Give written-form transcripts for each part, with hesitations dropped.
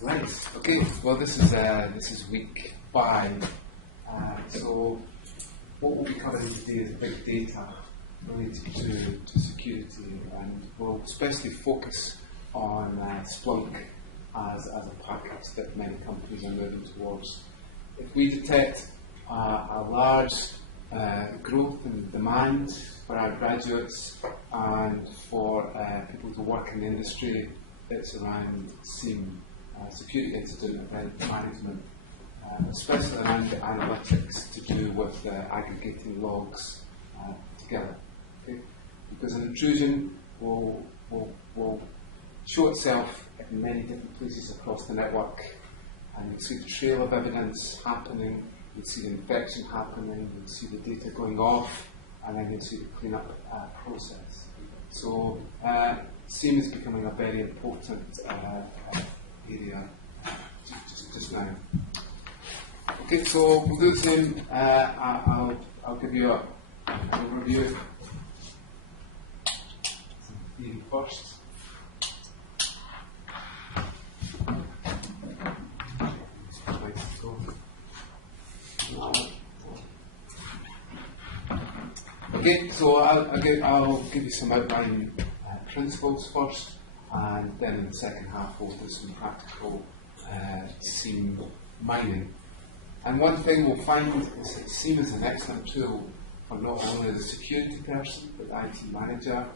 Right. Okay. Well, this is week 5. So what we'll be covering today is big data related to security, and we'll especially focus on Splunk as a package that many companies are moving towards. If we detect a large growth in demand for our graduates and for people to work in the industry, it's around SIEM, security incident event management, especially around the analytics to do with aggregating logs together. Okay? Because an intrusion will show itself in many different places across the network, and you'll see the trail of evidence happening, you'll see the infection happening, you'll see the data going off, and then you'll see the cleanup process. So SIEM is becoming a very important area just now. Okay, so we'll do the same. I'll give you an overview. Theory first. Okay, so I'll give you some outline principles first, and then in the second half we'll do some practical SIEM mining. And one thing we'll find is that SIEM is an excellent tool for not only the security person, but the IT manager,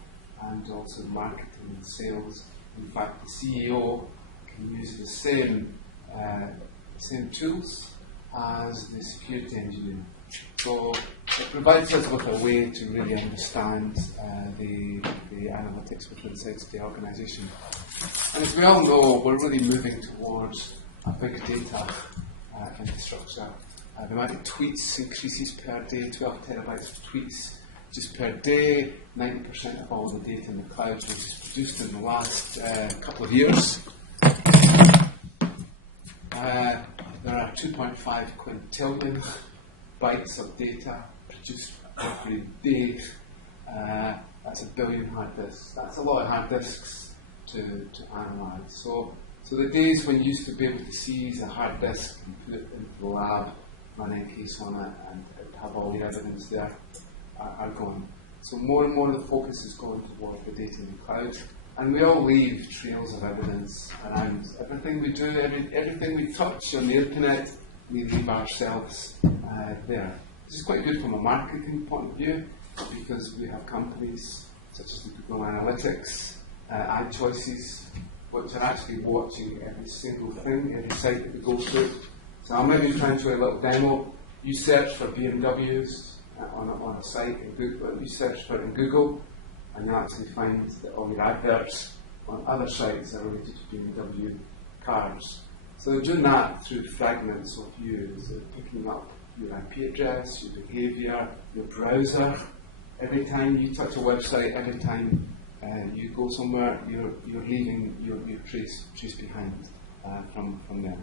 and also marketing and sales. In fact, the CEO can use the same tools as the security engineer. So it provides us with a way to really understand the analytics within inside the organisation. And as we all know, we're really moving towards a big data infrastructure. The amount of tweets increases per day, 12 terabytes of tweets just per day. 90% of all the data in the cloud was produced in the last couple of years. There are 2.5 quintillion bytes of data produced every day. That's a billion hard disks. That's a lot of hard disks to analyse. So the days when you used to be able to seize a hard disk and put it into the lab, run N-case on it, and have all the evidence there are gone. So more and more of the focus is going toward the data in the cloud. And we all leave trails of evidence around everything we do, everything we touch on the internet, we leave ourselves there. This is quite good from a marketing point of view, because we have companies such as Google Analytics, ad choices, which are actually watching every single thing, every site that we go to. So I'll maybe try and show you a little demo. You search for BMWs on a site in Google, you search for it in Google, and you actually find that all your adverts on other sites are related to BMW cars. So they're doing that through fragments of views. They're picking up your IP address, your behaviour, your browser. Every time you touch a website, every time you go somewhere, you're leaving your trace behind from them.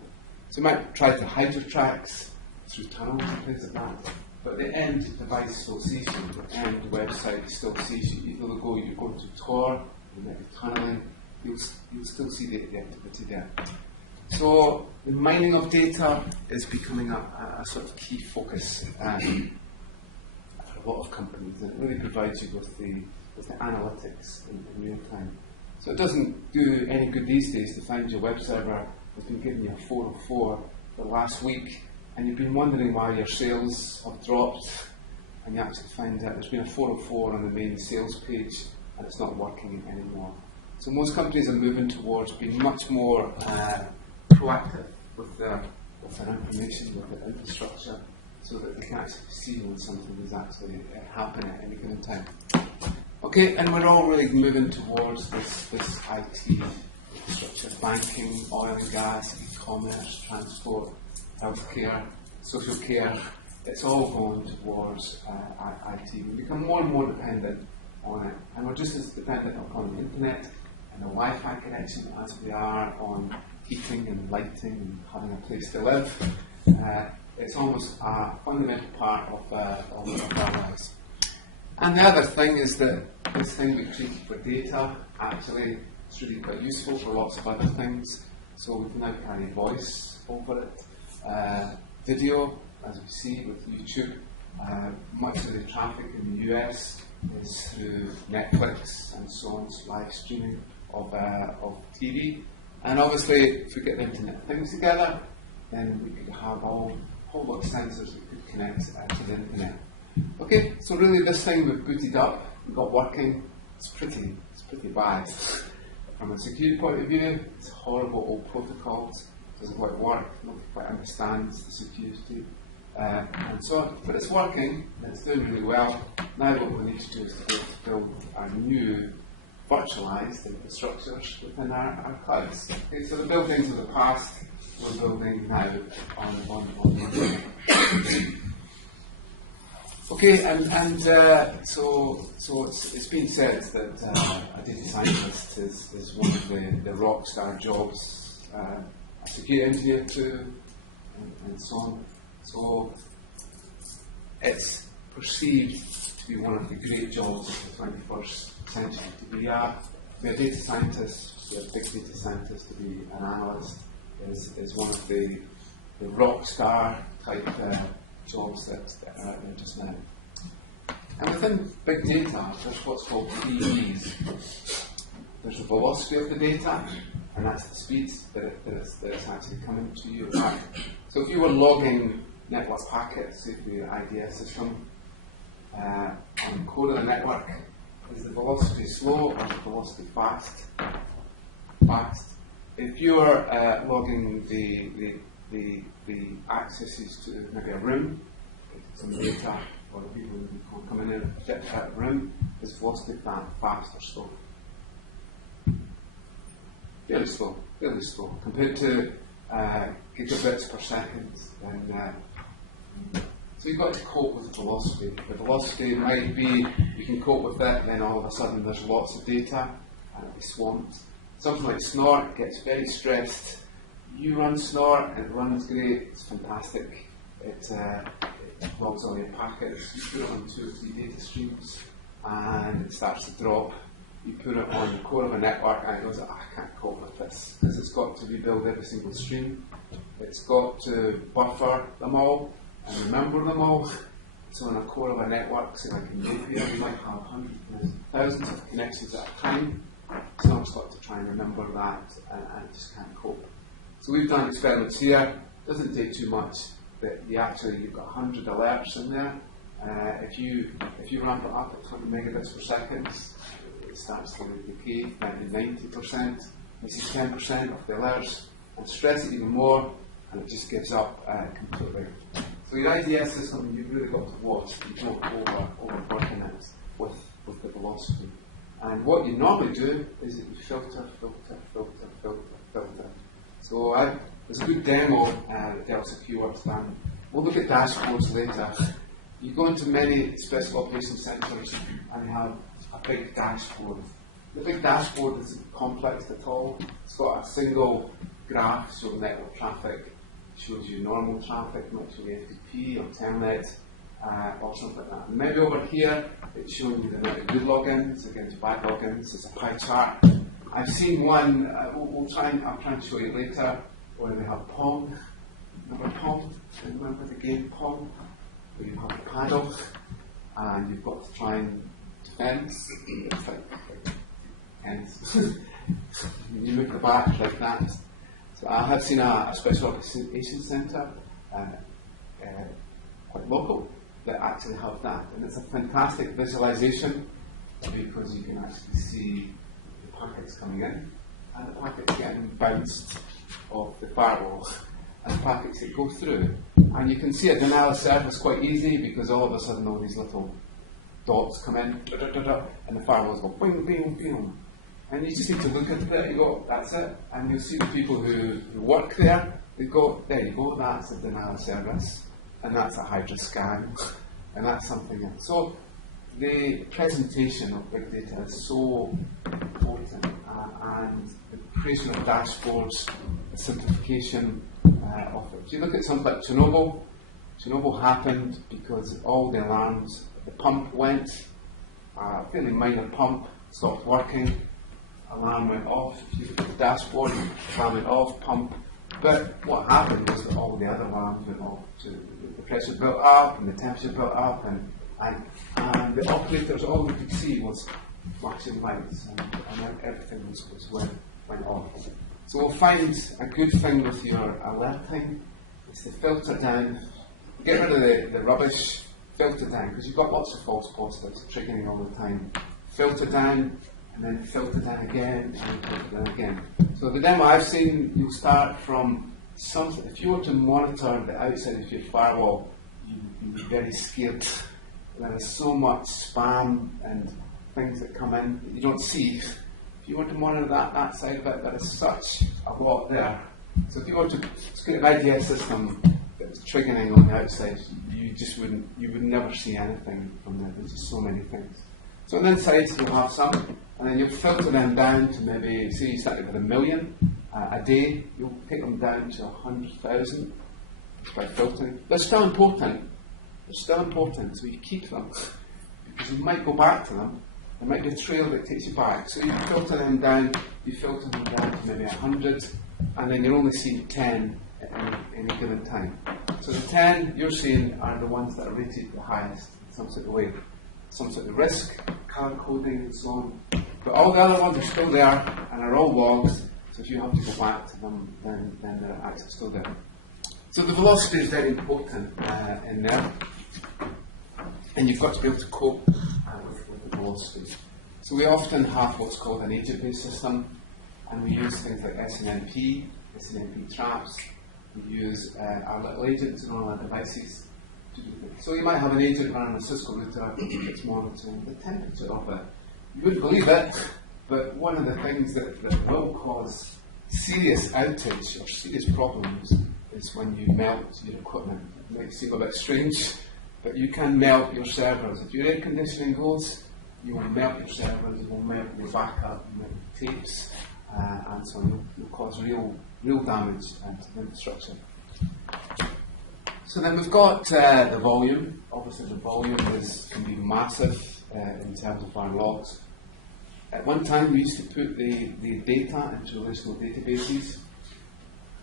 So you might try to hide your tracks through tunnels and things like that. But the end device still sees you, the end website still sees you. Even though you're going to Tor, you might be tunneling, you'll still see the activity there. So the mining of data is becoming a sort of key focus for a lot of companies, and it really provides you with the analytics in real time. So it doesn't do any good these days to find your web server has been giving you a 404 for the last week, and you've been wondering why your sales have dropped, and you actually find that there's been a 404 on the main sales page and it's not working anymore. So most companies are moving towards being much more proactive with their information, with their infrastructure, so that they can actually see when something is actually happening at any given time. Okay, and we're all really moving towards this IT infrastructure: banking, oil and gas, e-commerce, transport, healthcare, social care. It's all going towards IT. We become more and more dependent on it, and we're just as dependent on the internet and the Wi-Fi connection as we are on heating and lighting and having a place to live. It's almost a fundamental part of our lives. And the other thing is that this thing we treat for data, actually, it's really quite useful for lots of other things. so we can now carry voice over it. Video, as we see with YouTube, much of the traffic in the US is through Netflix and so on, live streaming of TV. And obviously, if we get the Internet of Things together, then we could have a whole lot of sensors that could connect to the Internet. Okay, so really this thing we've booted up, we've got working. It's pretty bad. From a security point of view, it's horrible old protocols. Doesn't quite work. Nobody quite understands the security and so on. But it's working. And it's doing really well. Now what we need to do is to build our new virtualized infrastructures within our clouds. Okay, so the buildings of the past we're building now on okay, and so it's been said that a data scientist is one of the rock star jobs, a security engineer too, and so on. So it's perceived to be one of the great jobs of the 21st century to be a data scientist, to be a big data scientist, to be an analyst is one of the rock star type jobs that are out there just now. And within big data, there's what's called 3 V's. There's the velocity of the data, and that's the speed that it's actually coming to you at. So if you were logging network packets, say for your IDS system, on the core of the network, is the velocity slow or is the velocity fast? Fast. If you're logging the accesses to maybe a room, some data, or the people who come in and fit that room, is velocity fast or slow? Fairly slow, compared to gigabits per second. So you've got to cope with the velocity. The velocity might be, you can cope with it, then all of a sudden there's lots of data, and it'll be swamped. Something like Snort gets very stressed. You run Snort, and it runs great, it's fantastic. It logs all your packets, you put it on 2 or 3 data streams, and it starts to drop. You put it on the core of a network, and it goes, I can't cope with this, because it's got to rebuild every single stream. It's got to buffer them all, and remember them all. So on a core of a network, say like in Nokia, you might have hundreds, thousands of connections at a time. So it's got to try and remember that, and it just can't cope. So we've done experiments here. It doesn't take too much, but you've got 100 alerts in there. If you ramp it up at 20 megabits per second, it starts to decay, 90%. This is 10% of the alerts, and stress it even more, and it just gives up completely. So your IDS system, you've really got to watch. You don't overworking it with the velocity. And what you normally do is that you filter. So there's a good demo that tells a few words done. We'll look at dashboards later. You go into many special operation centers and you have a big dashboard. The big dashboard isn't complex at all. It's got a single graph showing network traffic. It shows you normal traffic, not show you FTP or Telnet or something like that. And maybe over here it's showing you the amount of good logins against bad logins. It's a pie chart. I've seen one, I'll try and show you later, where they have Pong. Remember Pong? Remember the game Pong? Where you have a paddle and you've got to try and defend. It's like ends. You move the back like that. So I have seen a special operation centre, quite local, that actually have that. And it's a fantastic visualization because you can actually see the packets coming in and the packets getting bounced off the firewall and the packets that go through. And you can see a denial of service quite easy because all of a sudden all these little dots come in and the firewalls go bing, bing, bing. And you just need to look at it, you go, that's it. And you'll see the people who work there, they go, there you go, that's a denial of service. And that's a Hydra scan. And that's something else. So the presentation of big data is so important. And the creation of dashboards, the simplification of it. If you look at something like Chernobyl, Chernobyl happened because all the alarms, the pump went, a fairly minor pump stopped working. alarm went off. If you look at the dashboard, alarm went off, pump. But what happened was that all the other alarms went off. So the pressure built up and the temperature built up, and the operators, all they could see was flashing lights, and everything went off. So we'll find a good thing with your alerting is to filter down, get rid of the rubbish, filter down, because you've got lots of false positives triggering all the time. Filter down, and then filter down again, and filter down again. So the demo I've seen, you'll start from something. If you were to monitor the outside of your firewall, you'd be very scared. There is so much spam and things that come in that you don't see. If you want to monitor that side of it, there is such a lot there. So if you want to get an IDS system that's triggering on the outside, you would never see anything from there. There's just so many things. So on the inside you'll have some, and then you'll filter them down to maybe, say you started with 1 million a day, you'll take them down to 100,000 by filtering. They're still important. They're still important, so you keep them because you might go back to them. There might be a trail that takes you back. So you filter them down. You filter them down to maybe 100, and then you're only seeing 10 at any given time. So the 10 you're seeing are the ones that are rated the highest in some sort of way. Some sort of risk, color coding, and so on. But all the other ones are still there and are all logs. So if you have to go back to them, then they're actually still there. So the velocity is very important in there. And you've got to be able to cope with the velocity. So we often have what's called an agent-based system, and we use things like SNMP traps. We use our little agents on all our devices to do things. So you might have an agent running a Cisco router that's monitoring the temperature of it. You wouldn't believe it, but one of the things that will cause serious outage or serious problems is when you melt your equipment. It might seem a bit strange, but you can melt your servers. If your air conditioning goes, you will melt your servers, you will melt your backup, you will melt tapes, and so on. You'll cause real damage to the infrastructure. So then we've got the volume. Obviously the volume can be massive in terms of our logs. At one time we used to put the data into relational databases,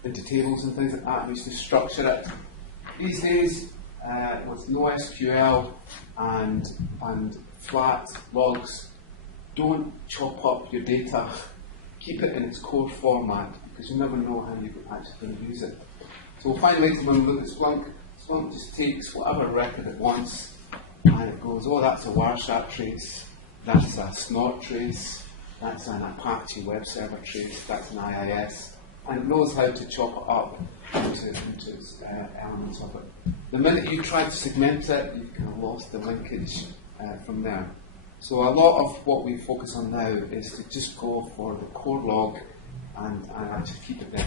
into tables and things like that. We used to structure it. These days, with NoSQL and flat logs, don't chop up your data. Keep it in its core format, because you never know how you're actually going to use it. So we'll find later when we look at Splunk, Splunk just takes whatever record it wants, and it goes, oh, that's a Wireshark trace, that's a Snort trace, that's an Apache web server trace, that's an IIS, and it knows how to chop it up into elements of it. The minute you try to segment it, you've kind of lost the linkage from there. So a lot of what we focus on now is to just go for the core log and actually keep it there.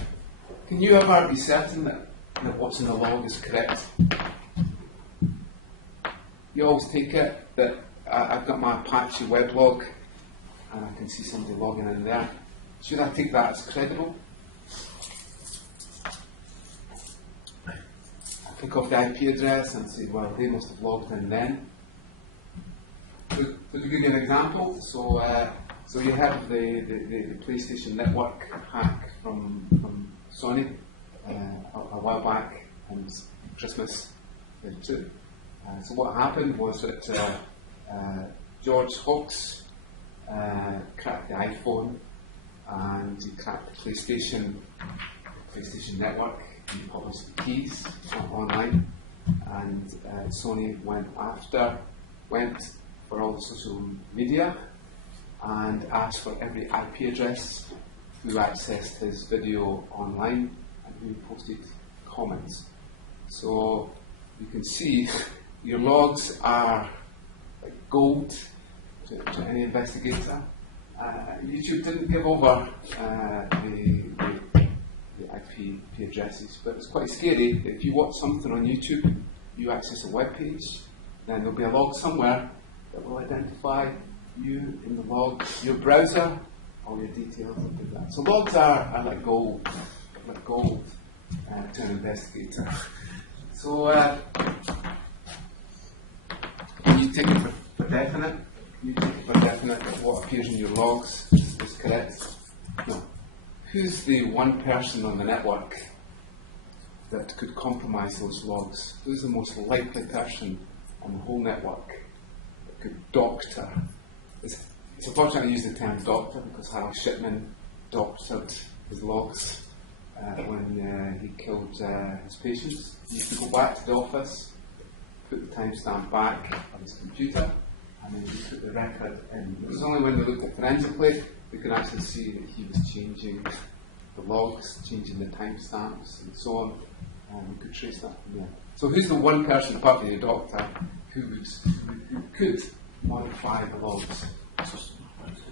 Can you ever be certain that what's in the log is correct? You always take it that I've got my Apache web log and I can see somebody logging in there. Should I take that as credible? I pick off the IP address and say, well, they must have logged in then. To give you an example, so you have the PlayStation Network hack from Sony a while back, and Christmas too. So what happened was that George Hawkes cracked the iPhone, and he cracked the PlayStation Network. He published the keys online, and Sony went for all the social media and asked for every IP address who accessed his video online and who posted comments. So you can see your logs are like gold to any investigator. YouTube didn't give over the IP addresses, but it's quite scary that if you watch something on YouTube, you access a web page, then there'll be a log somewhere that will identify you in the log, your browser, all your details and things like that. So logs are like gold to an investigator. So you take it for definite. You take it for definite that what appears in your logs is correct? No. Who's the one person on the network that could compromise those logs? Who's the most likely person on the whole network that could doctor? It's unfortunate I use the term doctor because Hal Shipman doctored his logs when he killed his patients. He used to go back to the office, put the timestamp back on his computer, and then he put the record in. It was only when they looked at forensically they could actually see that he was changing the logs, changing the timestamps, and so on. And we could trace that from there. So who's the one person, apart from the doctor, who could modify the logs?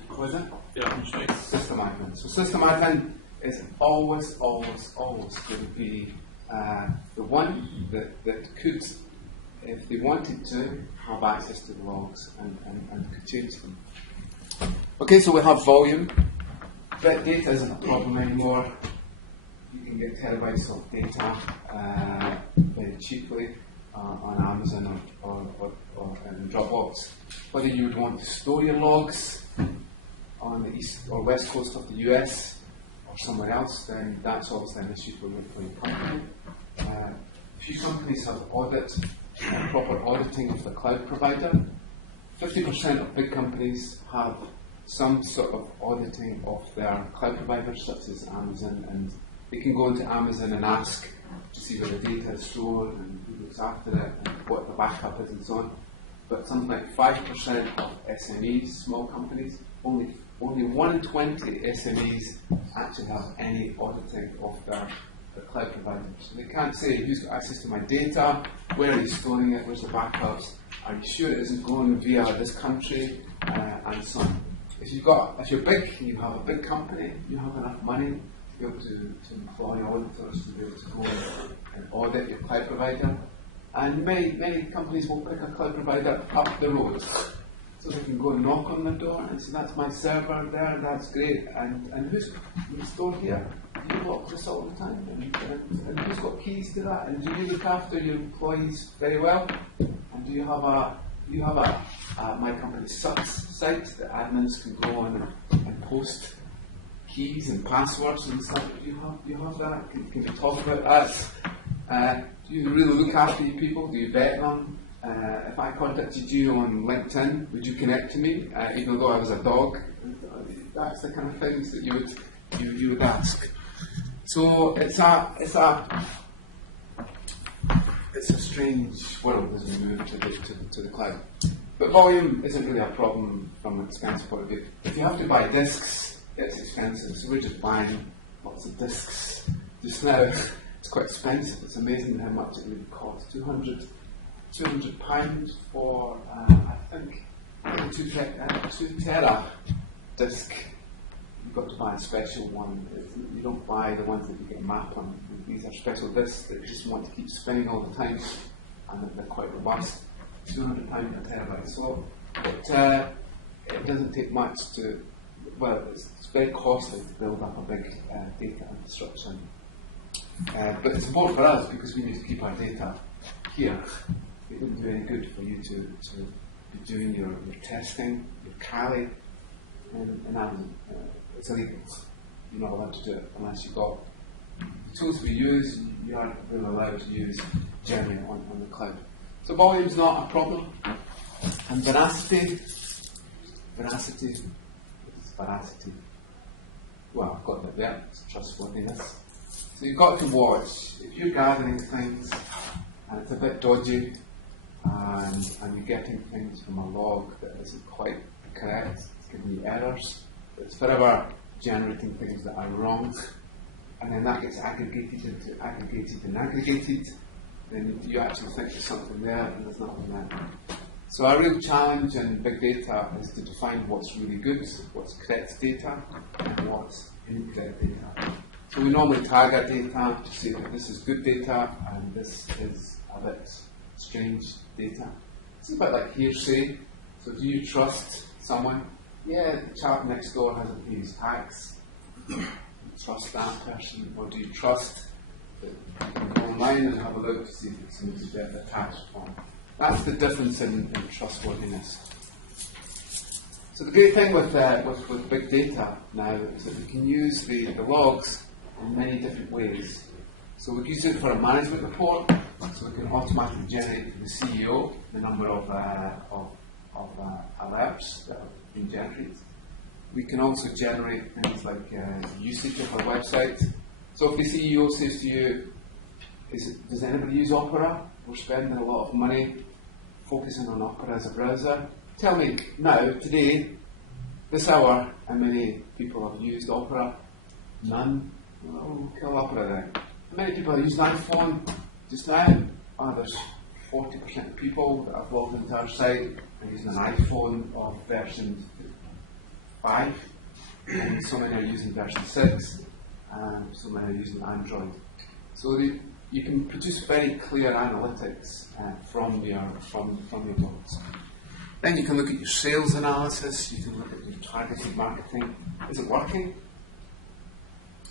What is it? Yeah, System admin. So system admin is always going to be the one that could, if they wanted to, have access to the logs and could change them. Okay, so we have volume. But data isn't a problem anymore. You can get terabytes of data very cheaply on Amazon or in Dropbox. Whether you would want to store your logs on the east or west coast of the US or somewhere else, then that's obviously an issue for your company. Few companies have proper auditing of the cloud provider. 50% of big companies have some sort of auditing of their cloud providers, such as Amazon, and they can go into Amazon and ask to see where the data is stored and who looks after it and what the backup is and so on. But something like 5% of SMEs, small companies, only 1 in 20 SMEs actually have any auditing of their cloud providers. So they can't say who's got access to my data, where are you storing it, where's the backups, are you sure it isn't going via this country, and so on. If you're big, you have a big company, you have enough money to be able to employ auditors to be able to go and audit your cloud provider. And many companies will pick a cloud provider up the road. So they can go and knock on the door and say, that's my server there, that's great. And who's stored here? Do you lock this all the time? And who's got keys to that? And do you look after your employees very well? And do you have my company's site that admins can go on and post keys and passwords and stuff? Do you have that? Can you talk about that? Do you really look after your people? Do you vet them? If I contacted you on LinkedIn, would you connect to me, even though I was a dog? That's the kind of things that you would ask. So it's a strange world as we move to the cloud. But volume isn't really a problem from an expense point of view. If you have to buy disks, it's expensive. So we're just buying lots of disks just now. It's quite expensive. It's amazing how much it would cost. £200 for I think a 2 tera disk. You've got to buy a special one. You don't buy the ones that you get map on. These are special disks that you just want to keep spinning all the time, and they're quite robust. £200 per terabyte. So it doesn't take much to. Well, it's very costly to build up a big data infrastructure. But it's important for us because we need to keep our data here. It wouldn't do any good for you to be doing your testing, your Kali, and Amazon. It's illegal. You're not allowed to do it unless you've got the tools we use. You aren't really allowed to use generally on the cloud. So volume's not a problem. And veracity. What is veracity? Well, I've got that there. It's trustworthiness. So you've got to watch. If you're gathering things and it's a bit dodgy, and you're getting things from a log that isn't quite correct, it's giving you errors, it's forever generating things that are wrong, and then that gets aggregated, then you actually think there's something there and there's nothing there. So our real challenge in big data is to define what's really good, what's correct data, and what's incorrect data. So we normally tag our data to say that this is good data and this is a bit strange data. It's a bit like hearsay. So do you trust someone? Yeah, the chap next door hasn't paid his tax. Do you trust that person? Or do you trust that you can go online and have a look to see if it's submitted their tax form? That's the difference in trustworthiness. So the great thing with big data now is that we can use the logs in many different ways. So we can use it for a management report, so we can automatically generate for the CEO the number of alerts that have been generated. We can also generate things like usage of our website. So if the CEO says to you, does anybody use Opera? We're spending a lot of money focusing on Opera as a browser. Tell me now, today, this hour, how many people have used Opera? None? Oh, kill Opera then. How many people have used an iPhone just now? Oh, there's 40% of people that have logged into our site are using an iPhone of version 5, and so many are using version 6, and so many are using Android. So you can produce very clear analytics from your logs. Then you can look at your sales analysis, you can look at your targeted marketing. Is it working?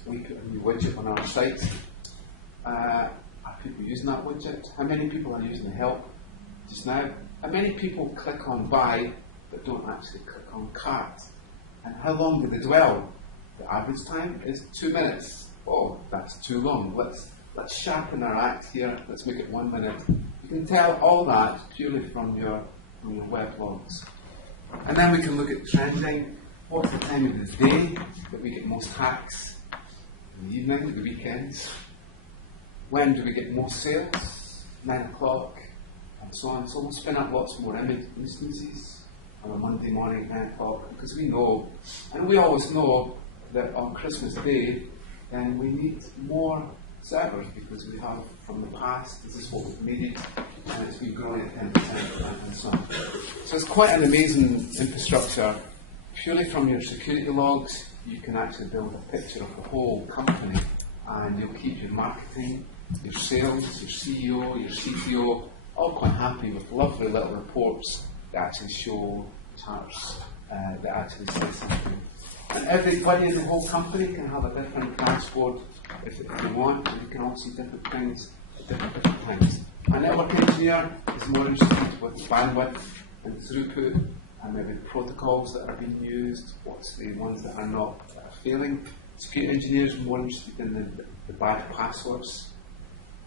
We put a new widget on our site. Are people using that widget? How many people are using the help just now? How many people click on buy but don't actually click on cart? And how long do they dwell? The average time is 2 minutes. Oh, that's too long. Let's sharpen our act here. Let's make it 1 minute. You can tell all that purely from your web logs. And then we can look at trending. What's the time of the day that we get most hacks? In the evening, the weekends. When do we get most sales? 9 o'clock, and so on. So we'll spin up lots more image instances on a Monday morning at 9 o'clock, because we know, and we always know, that on Christmas Day, then we need more servers, because we have, from the past, this is what we've needed, and it's been growing at 10% and so on. So it's quite an amazing infrastructure. Purely from your security logs, you can actually build a picture of the whole company, and you'll keep your marketing, your sales, your CEO, your CTO, all quite happy with lovely little reports that actually show charts that actually say something. And everybody in the whole company can have a different dashboard if they want, and you can all see different things at different times. A network engineer is more interested with bandwidth and throughput, and maybe the protocols that are being used, what's the ones that are not failing. Security engineers are more interested in the bad passwords,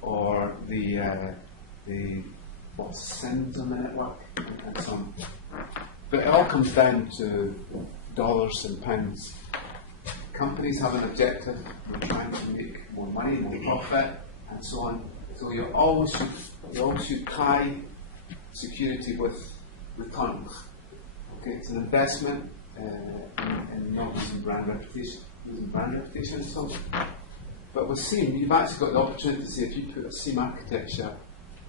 or the sins on the network, and so on. But it all comes down to dollars and pounds. Companies have an objective, they're trying to make more money, more profit, and so on. So you always should tie security with returns. Okay, it's an investment in not losing brand reputation, and so on. But with SIEM, you've actually got the opportunity to say, if you put a SIEM architecture,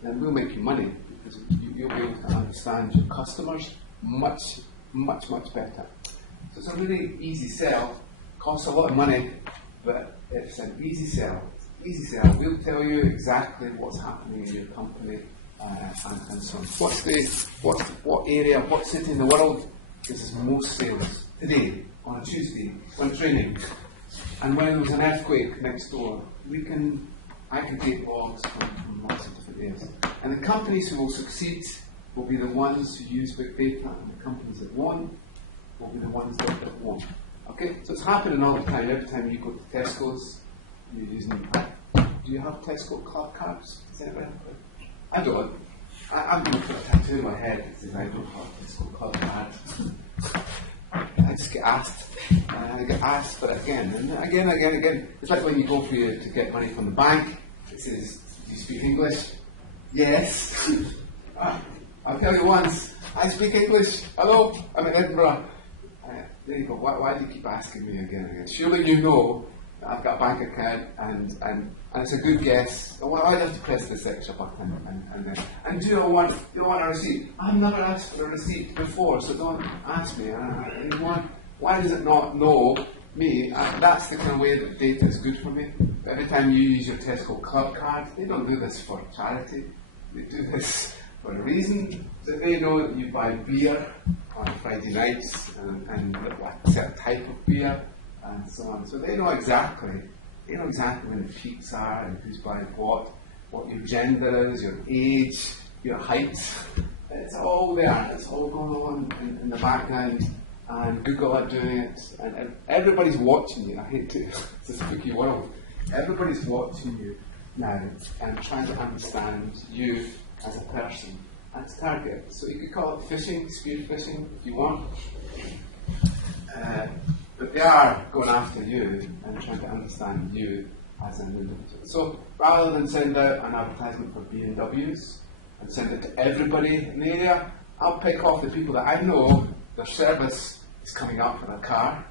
then we'll make you money, because you'll be able to understand your customers much better. So it's a really easy sell, costs a lot of money, but it's an easy sell. Easy sell. We'll tell you exactly what's happening in your company and so on. What area, what city in the world gives us most sales today, on a Tuesday, on training? And when there was an earthquake next door, we can aggregate logs from lots of different areas. And the companies who will succeed will be the ones who use big data, and the companies that won't will be the ones that won't. Okay, so it's happening all the time. Every time you go to Tesco's, you're using. Do you have Tesco club cards? Does anybody have them? I don't. I'm going to put a tattoo in my head that says I don't have Tesco club cards. I just get asked, and I get asked for it again, and again. It's like when you go to get money from the bank. It says, "Do you speak English?" Yes. I'll tell you once. I speak English. Hello, I'm in Edinburgh. There you go. Why do you keep asking me again and again? Surely you know that I've got a bank account, and it's a good guess. Why do I have to press this extra button? And do you want a receipt? I've never asked for a receipt before, so don't ask me. Why does it not know me? That's the kind of way that data is good for me. Every time you use your Tesco club card, they don't do this for charity. They do this for a reason. So they know that you buy beer on Friday nights and a certain type of beer and so on. So they know exactly when the peaks are and who's buying what your gender is, your age, your height. It's all there. It's all going on in the background. and Google are doing it, and everybody's watching you. I hate to, it's a spooky world. Everybody's watching you now and trying to understand you as a person and to target. So you could call it phishing, spear phishing, if you want. But they are going after you and trying to understand you as an individual. So rather than send out an advertisement for BMWs and send it to everybody in the area, I'll pick off the people that I know their service is coming up for their car.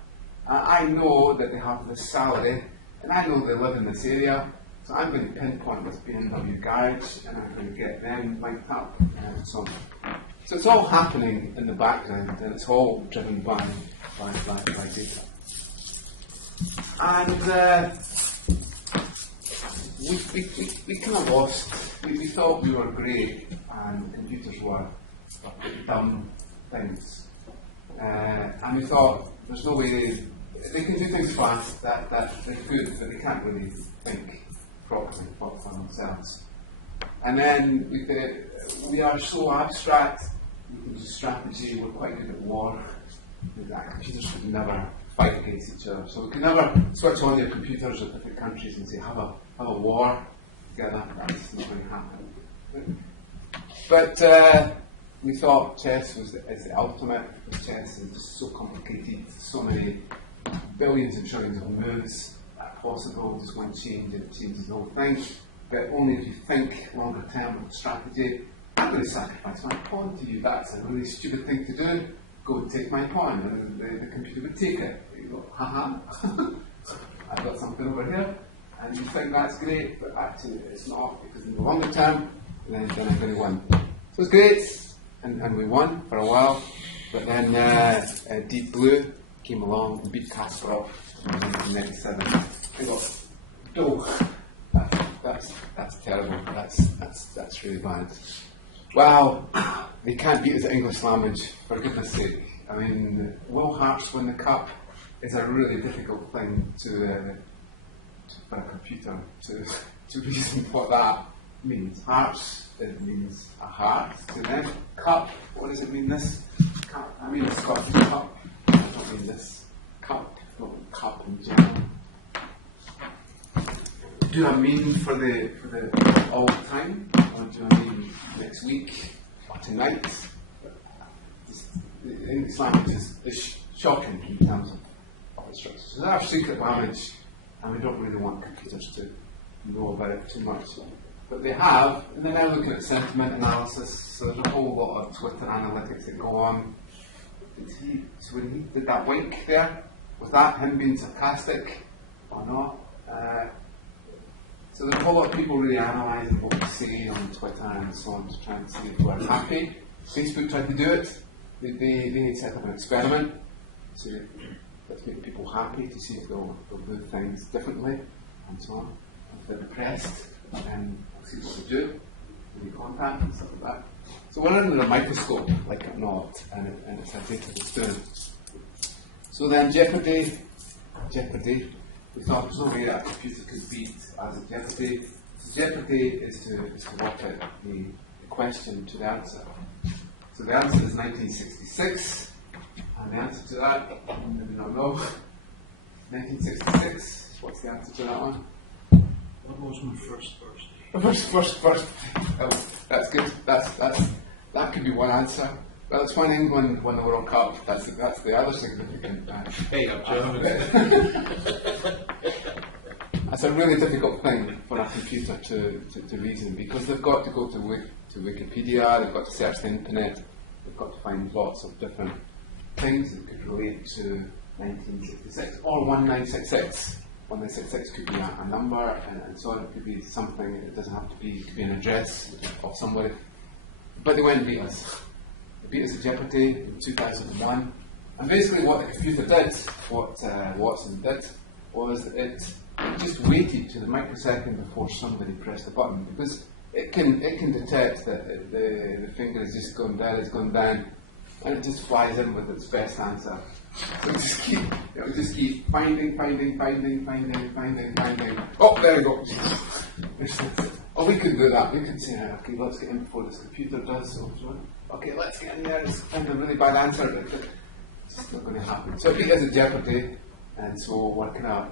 I know that they have this salary, and I know they live in this area, so I'm going to pinpoint this BMW garage, and I'm going to get them linked up, and so on. So it's all happening in the background, and it's all driven by data. And we kind of lost. We thought we were great, and computers were pretty dumb things. And we thought, there's no way they can do things fast, that they're good, but they can't really think properly for themselves. And then we are so abstract, we can do strategy, we're quite good at war. Computers could never fight against each other. So we can never switch on your computers at different countries and say, have a war together. That's not going to happen. But we thought chess is the ultimate, because chess is just so complicated, so many billions and trillions of moves possible, just one change and it changes the whole thing. But only if you think longer term with strategy. I'm going to sacrifice my pawn to you. That's a really stupid thing to do. Go and take my pawn, and the computer would take it. You go, haha, I've got something over here, and you think that's great, but actually it's not, because in the longer term, then I'm going to win. So it's great, and we won for a while, but then Deep Blue came along and beat Kasparov in 1997. I thought, oh, that's terrible. That's really bad. Well, they can't beat us at English language, for goodness sake. I mean, will Hearts win the cup is a really difficult thing for a computer to reason what that means. Hearts, it means a heart to them. Cup, what does it mean this? Cup, I mean a Scottish cup. I don't mean this cup, not cup in general. Do I mean for the all the time, or do I mean next week or tonight? The English language is shocking in terms of its structure. So that's our secret language, and we don't really want computers to know about it too much. But they have, and they're now looking at sentiment analysis, so there's a whole lot of Twitter analytics that go on. So when he did that wink there, was that him being sarcastic or not? So there's a whole lot of people really analysing what we say on Twitter and so on to try and see if we're happy. Facebook tried to do it. They set up an experiment to let's make people happy, to see if they'll do things differently and so on. If they're depressed, then we'll see what they do, maybe contact and stuff like that. So we're under a microscope, like it or not, and it's a data that's doing. So then Jeopardy, we thought there's no way that a computer could beat as a Jeopardy. So Jeopardy is to work out the question to the answer. So the answer is 1966, and the answer to that, maybe not know. 1966, what's the answer to that one? That was my first birthday. First. That's good. That could be one answer. Well, it's when England won the World Cup. That's the other significant. Hey, I'm German. That's a really difficult thing for a computer to reason, because they've got to go to Wikipedia, they've got to search the internet, they've got to find lots of different things that could relate to 1966 or 1966. 1966 could be a number, and so on. It could be something. It doesn't have to be. It could be an address of somebody. But they went and beat us. They beat us at Jeopardy in 2001. And basically, what the computer did, what Watson did, was it just waited to the microsecond before somebody pressed the button, because it can detect that the finger is just going down, and it just flies in with its best answer. So it would just keep finding. Oh, there we go. Oh, we could do that. We could say, okay, let's get in before this computer does so. Okay, let's get in there. Let's find a really bad answer. It's not going to happen. So it is a jeopardy, and so we're kind of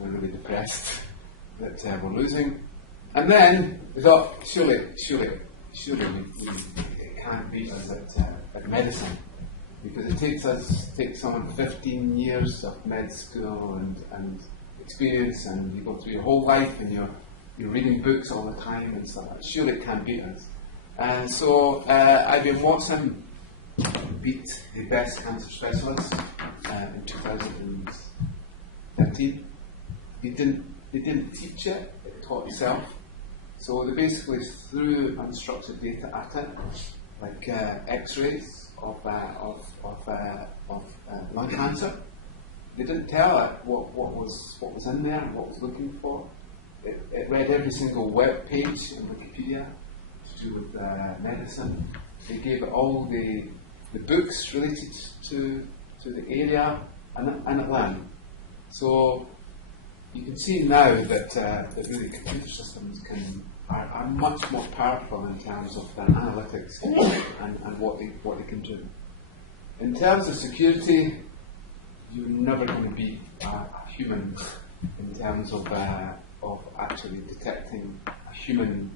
really depressed that we're losing. And then we thought, surely it can't beat us at medicine, because it takes someone 15 years of med school and experience, and you go through your whole life and you're reading books all the time and stuff. Surely it can't beat us. And so IBM Watson beat the best cancer specialist in 2013. They didn't teach it; it taught itself. So they basically threw unstructured data at it, like X-rays of lung cancer. They didn't tell it what was in there and what it was looking for. It read every single web page in Wikipedia to do with medicine. They gave it all the books related to the area, and it learned. So you can see now that really computer systems are much more powerful in terms of their analytics and what they can do. In terms of security, you're never going to beat a human in terms of actually detecting a human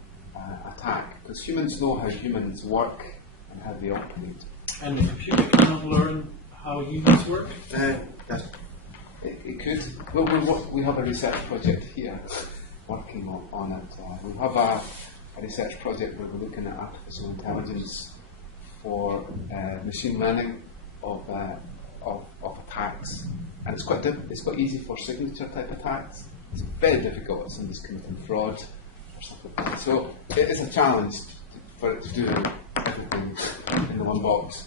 attack, because humans know how humans work and how they operate. And the computer cannot learn how humans work? It could. Well, we have a research project here working on it. We have a research project where we're looking at artificial intelligence for machine learning of attacks, and it's quite easy for signature type attacks. It's very difficult if somebody's committing fraud or something like that. So it is a challenge for it to do everything in the one box.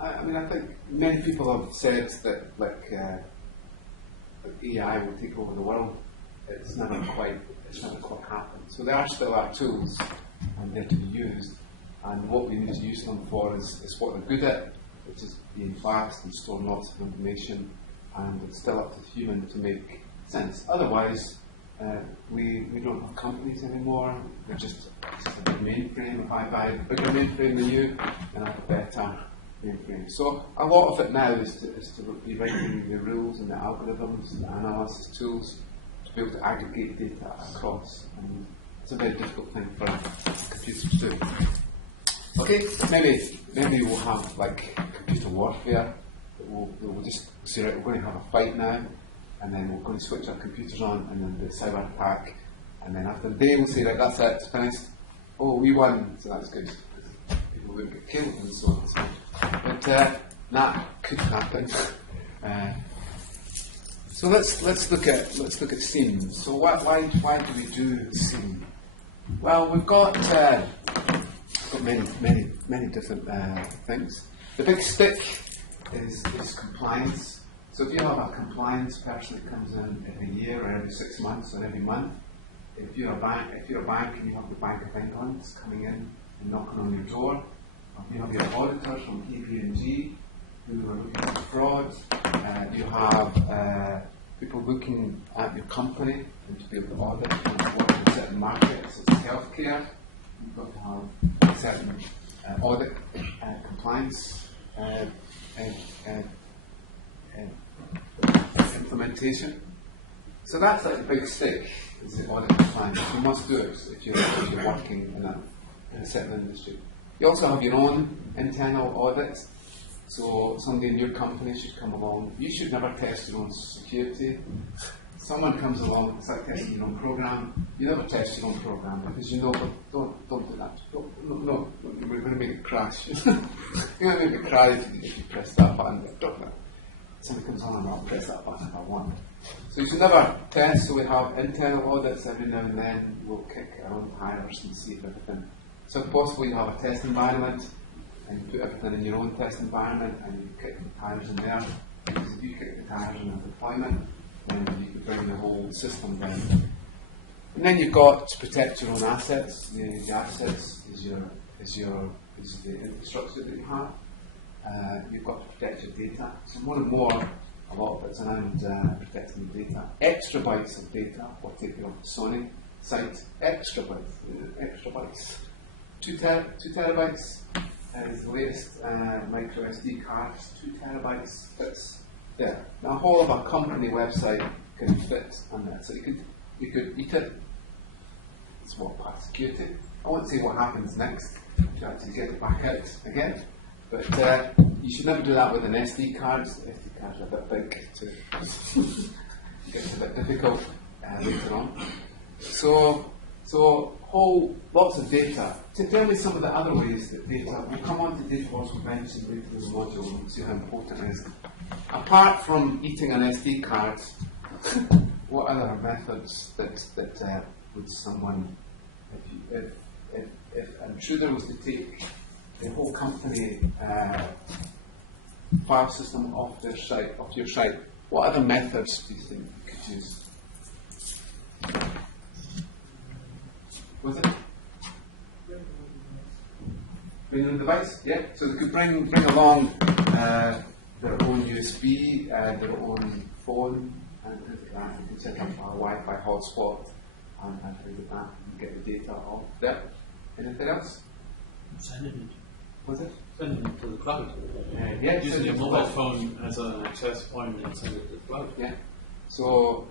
I mean, I think many people have said that AI will take over the world. It's never quite happened. So there still are tools, and they're to be used. And what we need to use them for is what they're good at, which is being fast and storing lots of information. And it's still up to the human to make sense. Otherwise, we don't have companies anymore. We're just a big mainframe. If I buy a bigger mainframe than you, then I have a better mainframe. So a lot of it now is to be writing the rules and the algorithms and the analysis tools to be able to aggregate data across. And it's a very difficult thing for computers to do. Okay, maybe we'll have like computer warfare. We'll just say, right, we're going to have a fight now, and then we're going to switch our computers on, and then the cyber attack, and then after the day we'll say, right, that's it, it's finished. Oh, we won, so that's good. People wouldn't get killed and so on and so on. But that could happen. So let's look at SIEM. So why do we do SIEM? Well, we've got many different things. The big stick is compliance. So if you have a compliance person that comes in every year or every 6 months or every month, if you're a bank and you have the Bank of England coming in and knocking on your door, you have your auditors from KPMG who are looking at fraud. You have people looking at your company and to be able to audit what in certain markets, such as healthcare. You've got to have certain audit compliance implementation. So that's like the big stick, is the audit compliance. You must do it if you're working in a certain industry. You also have your own internal audits. So somebody in your company should come along. You should never test your own security. Someone comes along and starts testing your own program. You never test your own program because you know, don't do that. No, we're going to make it crash. You're going to make it cry if you press that button. Don't let somebody comes on and I'll press that button if I want. So you should never test. So we have internal audits every now and then. We'll kick our own tires and see if everything. So if possible, you have a test environment and you put everything in your own test environment and you kick the tires in there. Because if you kick the tires in a deployment, then you can bring the whole system down. And then you've got to protect your own assets. The assets is the infrastructure that you have. You've got to protect your data. So more and more A lot of it's around protecting the data. Exabytes of data, we'll take the Sony site, exabytes. 2 terabytes is the latest micro SD cards, 2 terabytes fits there. Now, a whole of a company website can fit on that. So you could eat it. It's what past security. I won't say what happens next to actually get it back out again. But you should never do that with an SD card. SD cards are a bit big to get a bit difficult later on. So lots of data. To tell me some of the other ways that data, we'll come on to data loss prevention later in the module and see how important it is. Apart from eating an SD card, what other methods that would someone, if an intruder was to take the whole company file system off your site, what other methods do you think you could use? Was it? Bring a device? Yeah. So they could bring along their own USB, their own phone, and things like that. You can set up a Wi-Fi hotspot and things like that, and get the data off there. Anything else? Send it. Was it? Send it to the cloud. Yeah. Using your mobile phone as an access point and send it to the cloud. Yeah. So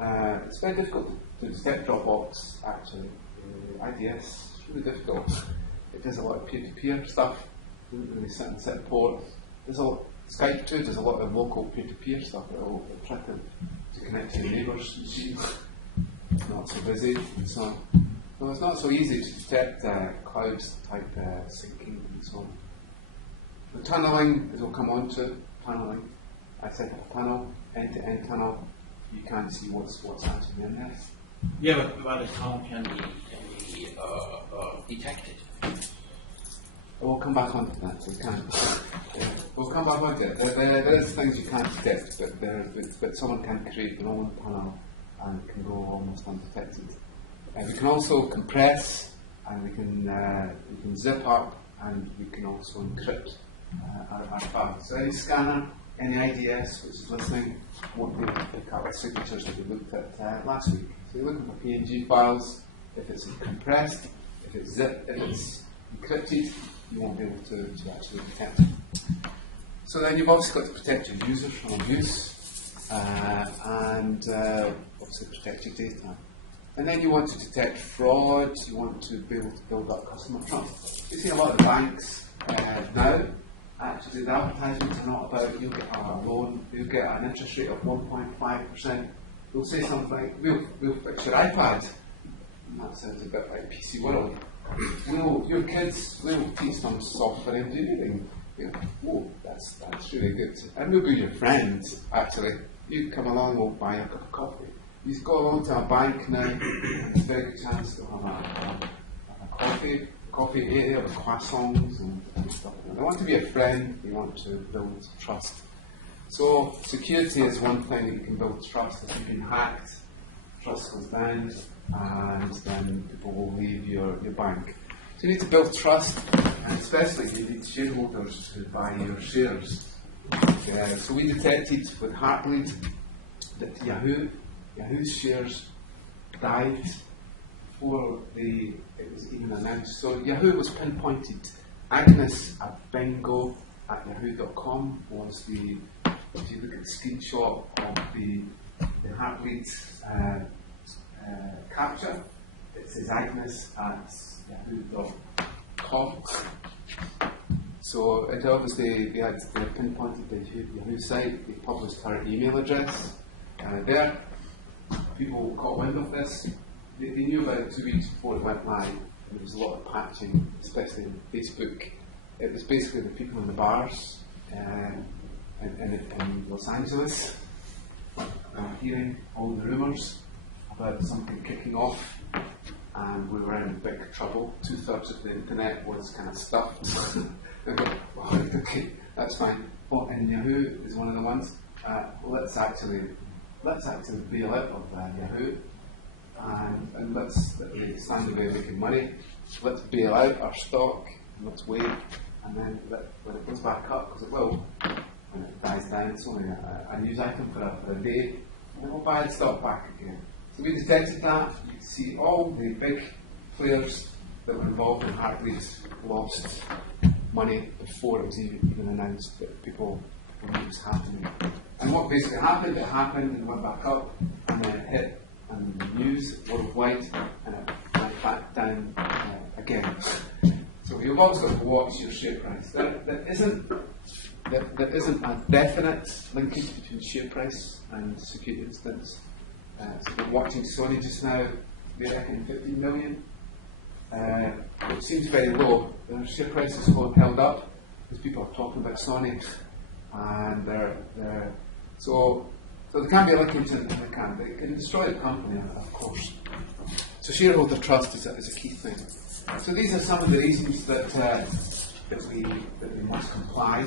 it's very difficult to detect Dropbox actually. IDS is really difficult. It does a lot of peer-to-peer stuff. It doesn't really sit and set port. There's Skype too does a lot of local peer-to-peer stuff. It'll try to connect to your neighbour's machine. It's not so busy and so on. So it's not so easy to detect cloud type syncing and so on. The tunneling, as we'll come on to, tunneling. I set up a tunnel, end-to-end tunnel. You can't see what's actually in there. Yeah, but how can be detected? We'll come back onto that. We can't. We'll come back onto it. There is things you can't detect, but someone can create their own tunnel and can go almost undetected. We can also compress, and we can zip up, and we can also encrypt our files. So any scanner, any IDS which is listening won't be able to pick up the signatures that we looked at last week. So you're looking for PNG files. If it's compressed, if it's zipped, if it's encrypted, you won't be able to actually detect it. So then you've obviously got to protect your users from abuse and obviously protect your data. And then you want to detect fraud, you want to be able to build up customer trust. You see a lot of banks now, actually the advertisements are not about you'll get a loan, you'll get an interest rate of 1.5%. They'll say something like, we'll fix your iPad. And that sounds a bit like PC World. Your kids, we'll teach them software engineering. Oh, that's really good. And we'll be your friends, actually. You come along, we'll buy a cup of coffee. You go along to a bank now, and it's a very good chance to have a coffee area with croissants and stuff. They want to be a friend, you want to build trust. So security is one thing that you can build trust. If you've been hacked, trust goes down, and then people will leave your bank. So you need to build trust, and especially you need shareholders to buy your shares. So we detected with Heartbleed that Yahoo's shares died before it was even announced. So Yahoo was pinpointed. Agnes@bingo@yahoo.com was the, if you look at the screenshot of the Heartbleed capture, it says Agnes@yahoo.com. So it obviously, they pinpointed the Yahoo site, they published her email address there. People caught wind of this. They knew about it 2 weeks before it went live. There was a lot of patching, especially in Facebook. It was basically the people in the bars in Los Angeles hearing all the rumours about something kicking off, and we were in big trouble. 2/3 of the internet was kind of stuffed. They go, well, okay, that's fine. Oh, and Yahoo is one of the ones. Let's actually bail out of Yahoo, and let's really stand away making money. Let's bail out our stock, and let's wait, and then when it goes back up, because it will, when it dies down, it's only a news item for a day, and then we'll buy the stock back again. So we detected that. You can see all the big players that were involved in Heartbleed lost money before it was even announced that people knew it was happening. And what basically happened, it happened and went back up, and then it hit and the news worldwide, and it went back down again. So you've always got to watch your share price. There isn't a definite linkage between share price and security incidents. So we're watching Sony just now, they reckon 15 million, which seems very low. Their share price is held up because people are talking about Sony, and so there can't be a linkage, and they can destroy the company, of course. So shareholder trust is a key thing. So these are some of the reasons that we must comply,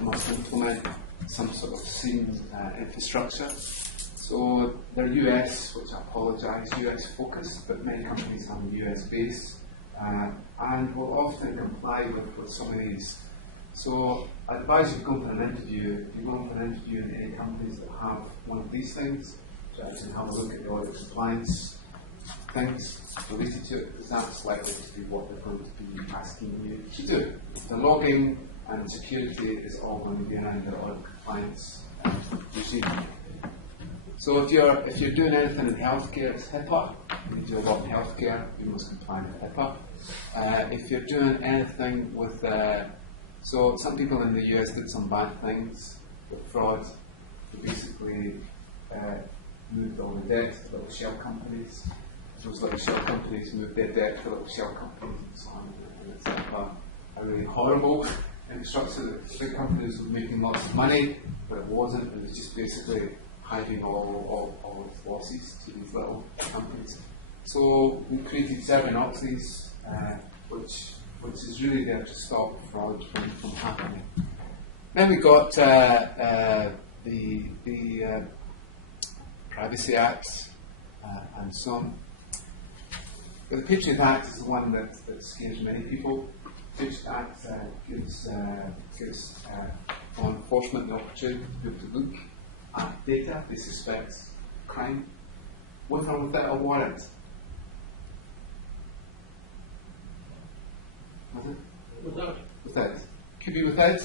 we must implement some sort of SIEM infrastructure. So they're US, which I apologise, US focused, but many companies have a US base, and will often comply with some of these. So I advise you to go for an interview. If you go for an interview in any companies that have one of these things, to actually have a look at the audit compliance things related to it, because that's likely to be what they're going to be asking you to do. The logging and security is all going to be around the audit compliance regime. So if you're doing anything in healthcare, it's HIPAA. You do a lot in healthcare, you must comply with HIPAA. If you're doing anything with so some people in the US did some bad things with fraud. They basically moved all the debt to little shell companies. Those little shell companies moved their debt to little shell companies and so on. And it's like a really horrible infrastructure that the big companies were making lots of money, but it wasn't. It was just basically hiding all its losses to these little companies. So we created Sarbanes-Oxley's, which is really there to stop fraud from happening. Then we got the Privacy Act and so on. But the Patriot Act is the one that scares many people. The Patriot Act gives law enforcement the opportunity to be able to look at data they suspect crime, with or without a warrant. Without. Could be without.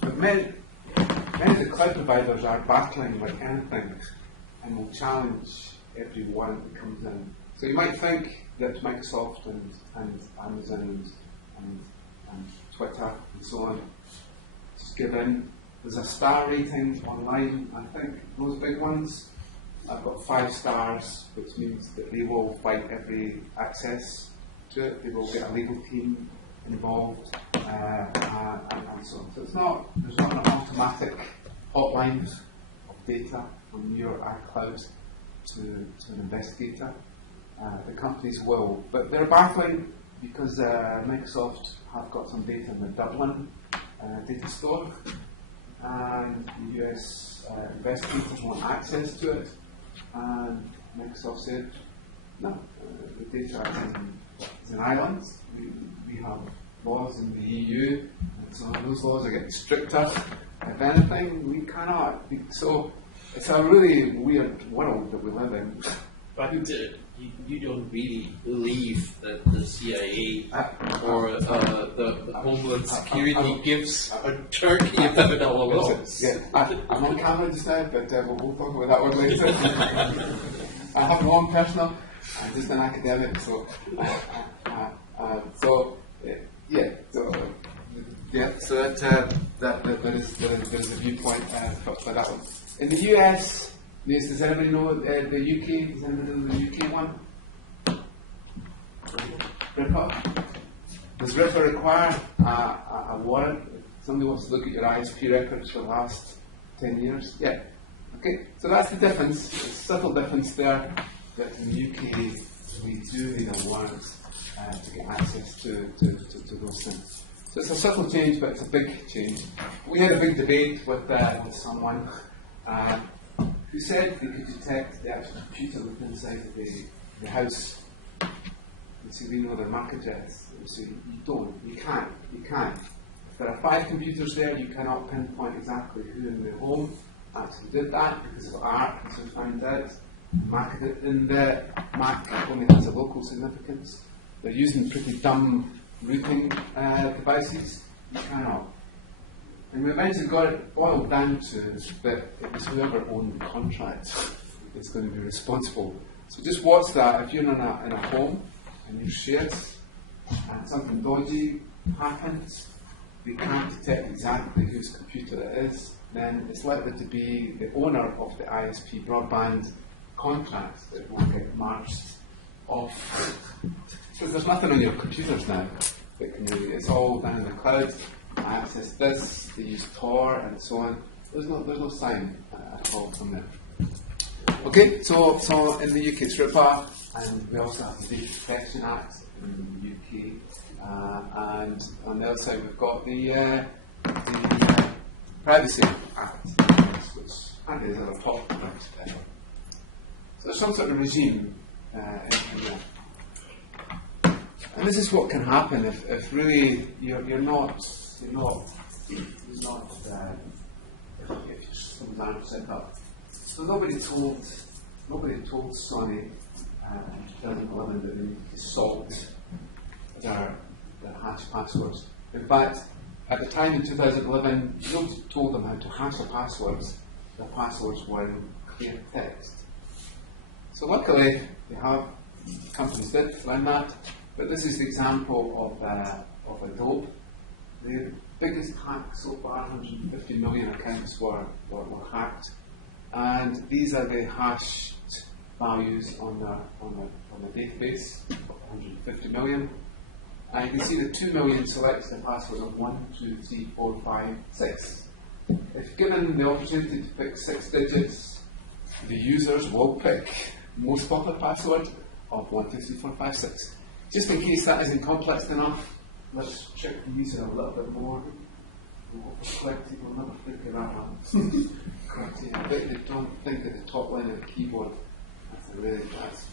But many of the cloud providers are battling like anything and will challenge every warrant that comes in. So you might think that Microsoft and Amazon and Twitter and so on just give in. There's a star rating online. I think those big ones, I've got 5 stars, which means that they will fight every access to it. They will get a legal team involved and so on. So there's not an automatic hotline of data from your iCloud to an investigator. The companies will, but they're battling because Microsoft have got some data in the Dublin data store, and the US investigators want access to it, and Microsoft said, no, the data is in Ireland. We have laws in the EU, and so those laws are getting stricter. If anything, we cannot. So it's a really weird world that we live in. But you don't really believe that the CIA or the Homeland Security gives Turkey $11 loans? Yeah, I'm on camera just now, but we'll talk about that one later. I have my own personal. I'm just an academic, so there is a viewpoint for that one. In the US. Yes, does anybody know the UK? Does anybody know the UK one? RIPA. Does RIPA require a warrant? If somebody wants to look at your ISP records for the last 10 years? Yeah. Okay, so that's the difference. There's a subtle difference there that in the UK we do need a warrant to get access to those things. So it's a subtle change, but it's a big change. We had a big debate with someone who said they could detect the actual computer within inside of the house. And so we know the MAC address. So you don't, you can't. if there are 5 computers there, you cannot pinpoint exactly who in the home actually did that because of ARP, as we found out. Mac only has a local significance. They're using pretty dumb routing devices. You cannot. And we eventually got it boiled down to that it was whoever owned the contract is going to be responsible. So just watch that. If you're in a home and you're shared and something dodgy happens, they can't detect exactly whose computer it is, then it's likely to be the owner of the ISP broadband contract that will get marched off. Because there's nothing on your computers now that can really, it's all down in the cloud. Access this, they use Tor and so on. There's no sign at all from there. Okay, so in the UK it's RIPA, and we also have the Data Protection Act in the UK. And on the other side we've got the Privacy Act, which Andy has ever talked about. So there's some sort of regime in there. And this is what can happen if really you're not if someone's set up. So nobody told Sony in 2011 that they needed to salt their hash passwords. In fact, at the time in 2011, nobody told them how to hash their passwords. Their passwords were in clear text. So luckily, companies did learn that. But this is the example of Adobe. The biggest hack so far, 150 million accounts were hacked, and these are the hashed values on the database of 150 million. And you can see the 2 million selects the password of 1, 2, 3, 4, 5, 6. If given the opportunity to pick 6 digits, the users will pick most popular password of 1, 2, 3, 4, 5, 6. Just in case that isn't complex enough, let's check the user a little bit more. Collective will never think of that one. I bet they don't think at the top line of the keyboard. That's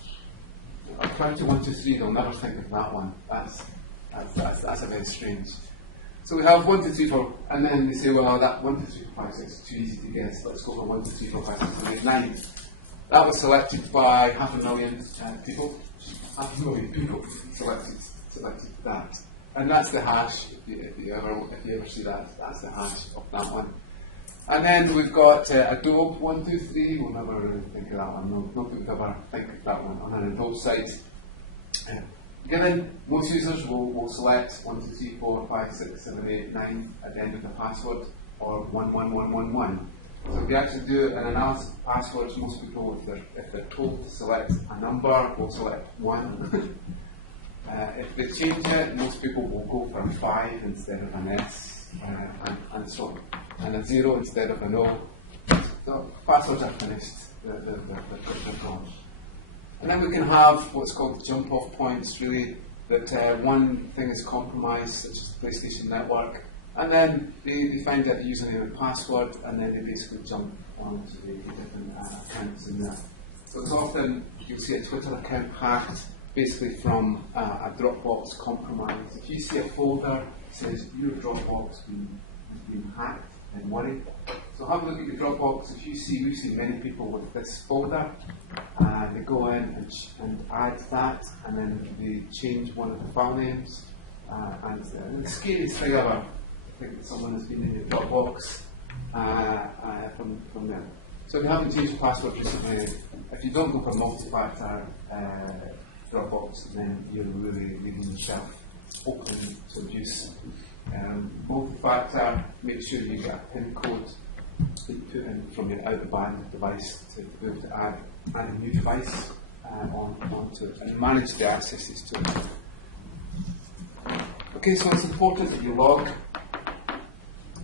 I'll try to 1, 2, 3, they'll never think of that one. That's a very strange. So we have 1, 2, 3, 4, and then they say, well, that 1, 2, 3, 4, 5, 6 is too easy to guess. Let's go for 1, 2, 3, 4, 5, 6, 7, 8, 9. That was selected by 500,000 people. 500,000 people selected that. And that's the hash, if you ever see that, that's the hash of that one. And then we've got Adobe 1, 2, 3, we'll never really think of that one, nobody would ever think of that one on an Adobe site. Given, most users will select 1, 2, 3, 4, 5, 6, 7, 8, 9 at the end of the password, or 1, 1, 1, 1, 1. So if you actually do an analysis of passwords, most people, if they're told to select a number, will select 1. If they change it, most people will go for a 5 instead of an S, and so on, and a 0 instead of an O. So passwords are finished, they're gone. And then we can have what's called jump-off points, really, that one thing is compromised, such as the PlayStation Network, and then they find out the username and password, and then they basically jump onto the different accounts in there. So it's often, you'll see a Twitter account hacked, basically from a Dropbox compromise. If you see a folder that says your Dropbox has been hacked, then worry. So have a look at your Dropbox. If you see, we've seen many people with this folder, they go in and add that, and then they change one of the file names. And the scariest thing ever, I think that someone has been in your Dropbox from them. So if you haven't changed your password recently, if you don't go for multi-factor Dropbox, then you're really leaving yourself open to abuse. Multi-factor, make sure you get a PIN code that you put in from your out-of-band device to be able to add a new device onto it and manage the accesses to it. Okay, so it's important that you log.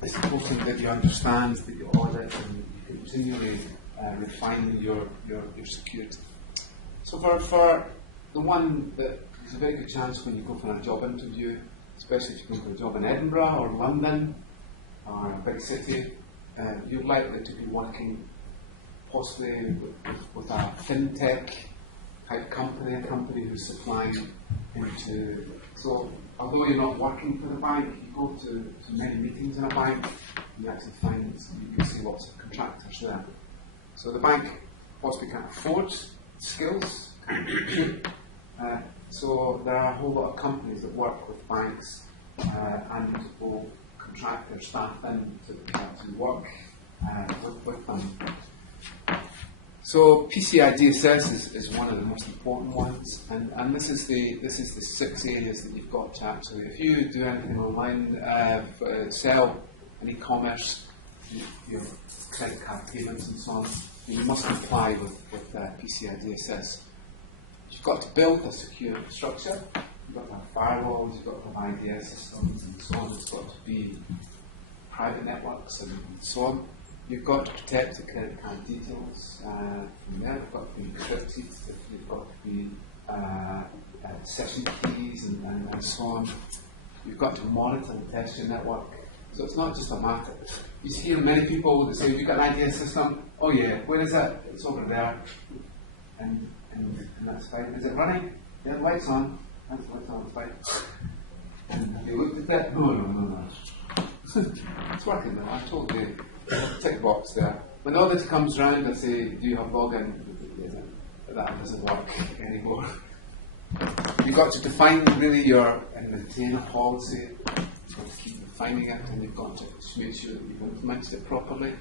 It's important that you understand, that you audit, and you continually refine your security. So for the one that there's a very good chance when you go for a job interview, especially if you go for a job in Edinburgh or London or a big city, you're likely to be working possibly with a fintech type company, a company who's supplying into. So although you're not working for the bank, you go to many meetings in a bank, you actually find you can see lots of contractors there. So the bank possibly can't afford skills, so there are a whole lot of companies that work with banks and will contract their staff in to work with them. So PCI DSS is one of the most important ones, and this is the 6 areas that you've got to actually. If you do anything online, sell an e-commerce, your credit card payments and so on, you must comply with PCI DSS. You've got to build a secure structure. You've got to have firewalls. You've got to have IDS systems and so on. It's got to be private networks and so on. You've got to protect the credit card details from there. You've got to be encrypted. You've got to be session keys and so on. You've got to monitor and test your network. So it's not just a matter. You hear many people that say, "You've got an IDS system." Oh yeah, where is it? It's over there, and that's fine. Is it running? Yeah, the light's on. That's the light's on. It's fine. And have you looked at it? No. It's working now. I told you. Tick box there. When audit comes round, I say, "Do you have login?" That doesn't work anymore. You've got to define really and maintain a policy. You've got to keep defining it, and you've got to make sure that you've implemented it properly.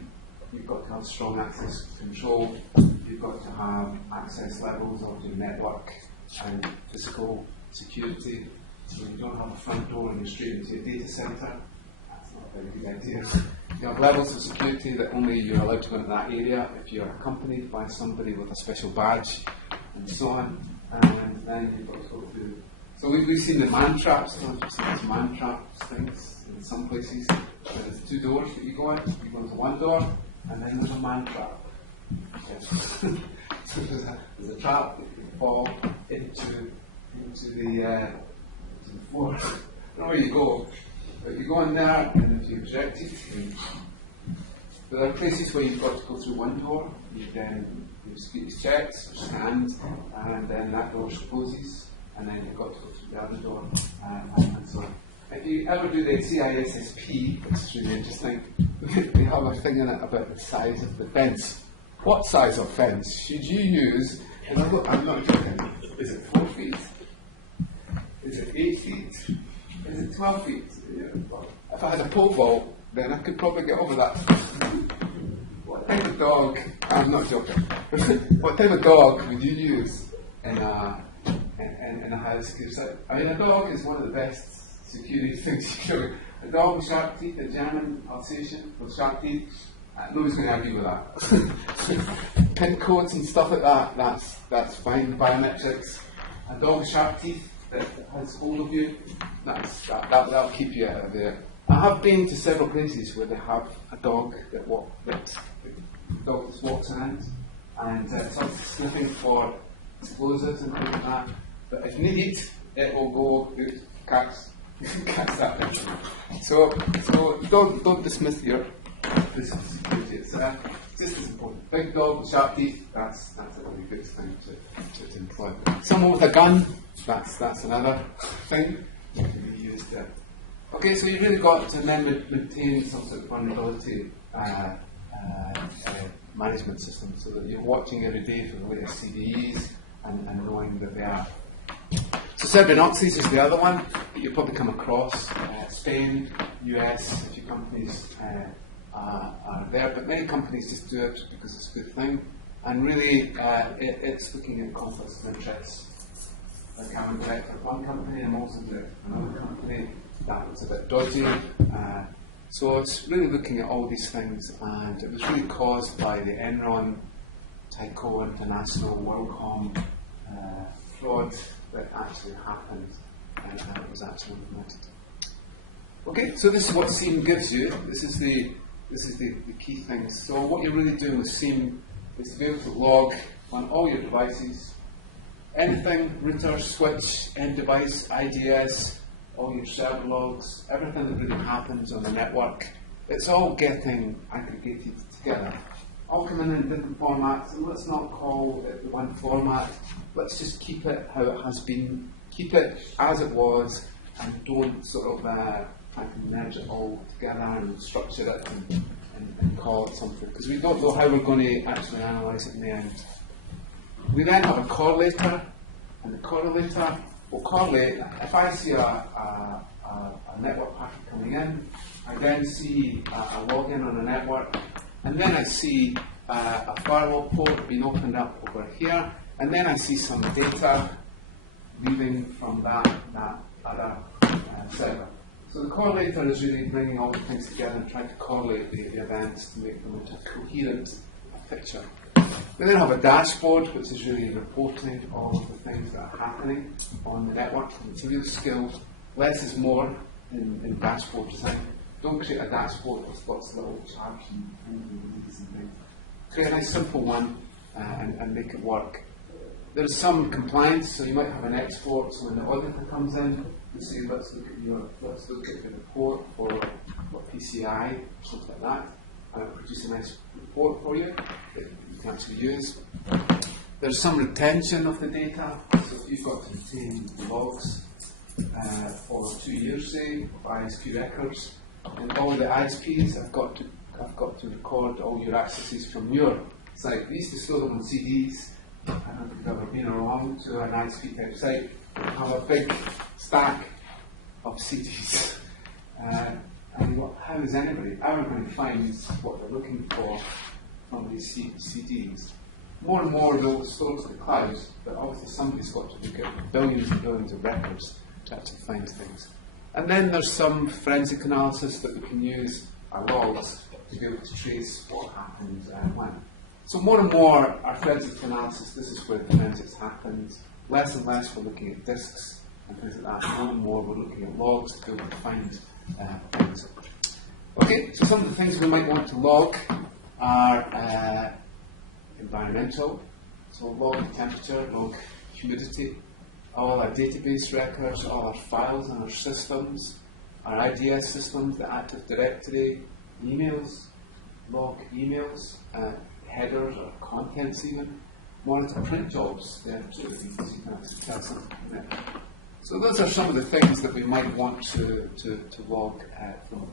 You've got to have strong access control. You've got to have access levels of your network and physical security. So you don't have a front door and you're straight into your data center. That's not a very good idea. You have levels of security that only you're allowed to go into that area if you're accompanied by somebody with a special badge and so on. And then you've got to go through. So we've seen the man traps. You've seen these man traps things in some places. There's 2 doors that you go in. You go into one door, and then there's a man trap. Yes. So there's a trap that you can fall into the floor. I don't know where you go, but you go in there, and if you're rejected, there are places where you've got to go through one door. You then get your checks or scanned, and then that door closes, and then you've got to go through the other door, and so on. If you ever do the CISSP, which is really interesting, they have a thing in it about the size of the fence. What size of fence should you use? And I'm not joking. Is it 4 feet? Is it 8 feet? Is it 12 feet? If I had a pole vault, then I could probably get over that. What type of dog? I'm not joking. What type of dog would you use in a high security site? I mean, a dog is one of the best security things you can do. A dog with sharp teeth, a German Alsatian with sharp teeth, nobody's going to argue with that. Pin codes and stuff like that, that's fine. Biometrics. A dog with sharp teeth that has hold of you, that'll keep you out of there. I have been to several places where they have a dog that the dog just walks around and sort of sniffing for explosives and things like that. But if needed, it will go catch that thing. So don't dismiss your security. It's just as important. Big dog with sharp teeth, that's a really good thing to employ. Someone with a gun, that's another thing that can be used there. Okay, so you've really got to then maintain some sort of vulnerability management system so that you're watching every day for the latest CVEs and knowing that they are. So Server-Nazis is the other one that you'll probably come across. Spain, US, a few companies are there, but many companies just do it because it's a good thing. And really, it's looking at conflicts of interest. Like I'm a director of one company, I'm also director of another company. That was a bit dodgy. So it's really looking at all these things, and it was really caused by the Enron, Tyco International, WorldCom fraud that actually happened, and it was actually implemented. Okay, so this is what SIEM gives you. This is the key things. So what you're really doing with SIEM is to be able to log on all your devices, anything, router, switch, end device, IDS, all your server logs, everything that really happens on the network. It's all getting aggregated together. All coming in different formats, and let's not call it one format. Let's just keep it how it has been. Keep it as it was, and don't sort of try to merge it all together and structure it and call it something, because we don't know how we're going to actually analyse it in the end. We then have a correlator, and the correlator will correlate. If I see a network packet coming in, I then see a login on a network, and then I see a firewall port being opened up over here, and then I see some data leaving from that other server. So the correlator is really bringing all the things together and trying to correlate the events to make them into a coherent picture. We then have a dashboard, which is really reporting all of the things that are happening on the network. It's a real skill. Less is more in dashboard design. Don't create a dashboard with lots of little charts and things and things. Create a nice simple one and make it work. There's some compliance, so you might have an export, so when the auditor comes in, you say, let's look at the report for PCI, or something like that, and it'll produce a nice report for you that you can actually use. There's some retention of the data, so if you've got to retain logs for 2 years, say, of ISP records, and all the ISPs have got to record all your accesses from your site. We used to store them on CDs. I don't know if you've ever been along to an ISP type site. Have a big stack of CDs. How is anybody ever going to find what they're looking for from these CDs? More and more they'll store to the cloud, but obviously somebody's got to look at billions and billions of records to actually find things. And then there's some forensic analysis that we can use our logs to be able to trace what happened when. So more and more our forensic analysis, this is where forensics happens. Less and less we're looking at disks and things like that. More and more we're looking at logs to be able to find things. Okay, so some of the things we might want to log are environmental. So log the temperature, log humidity, all our database records, all our files and our systems, our IDS systems, the Active Directory, emails, log emails, headers or contents even, monitor print jobs there too, because you can actually tell something from there. So those are some of the things that we might want to log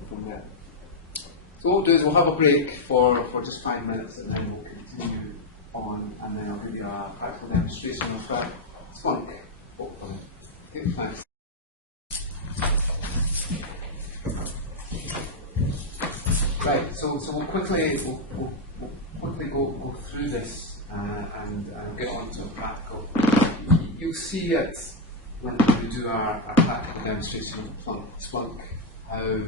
from there. So what we'll do is we'll have a break for just 5 minutes, and then we'll continue on, and then I'll give you a practical demonstration of Splunk. Hopefully. Okay, thanks. Right, so we'll quickly go through this and get on to a practical. You'll see it when we do our practical demonstration of Splunk, how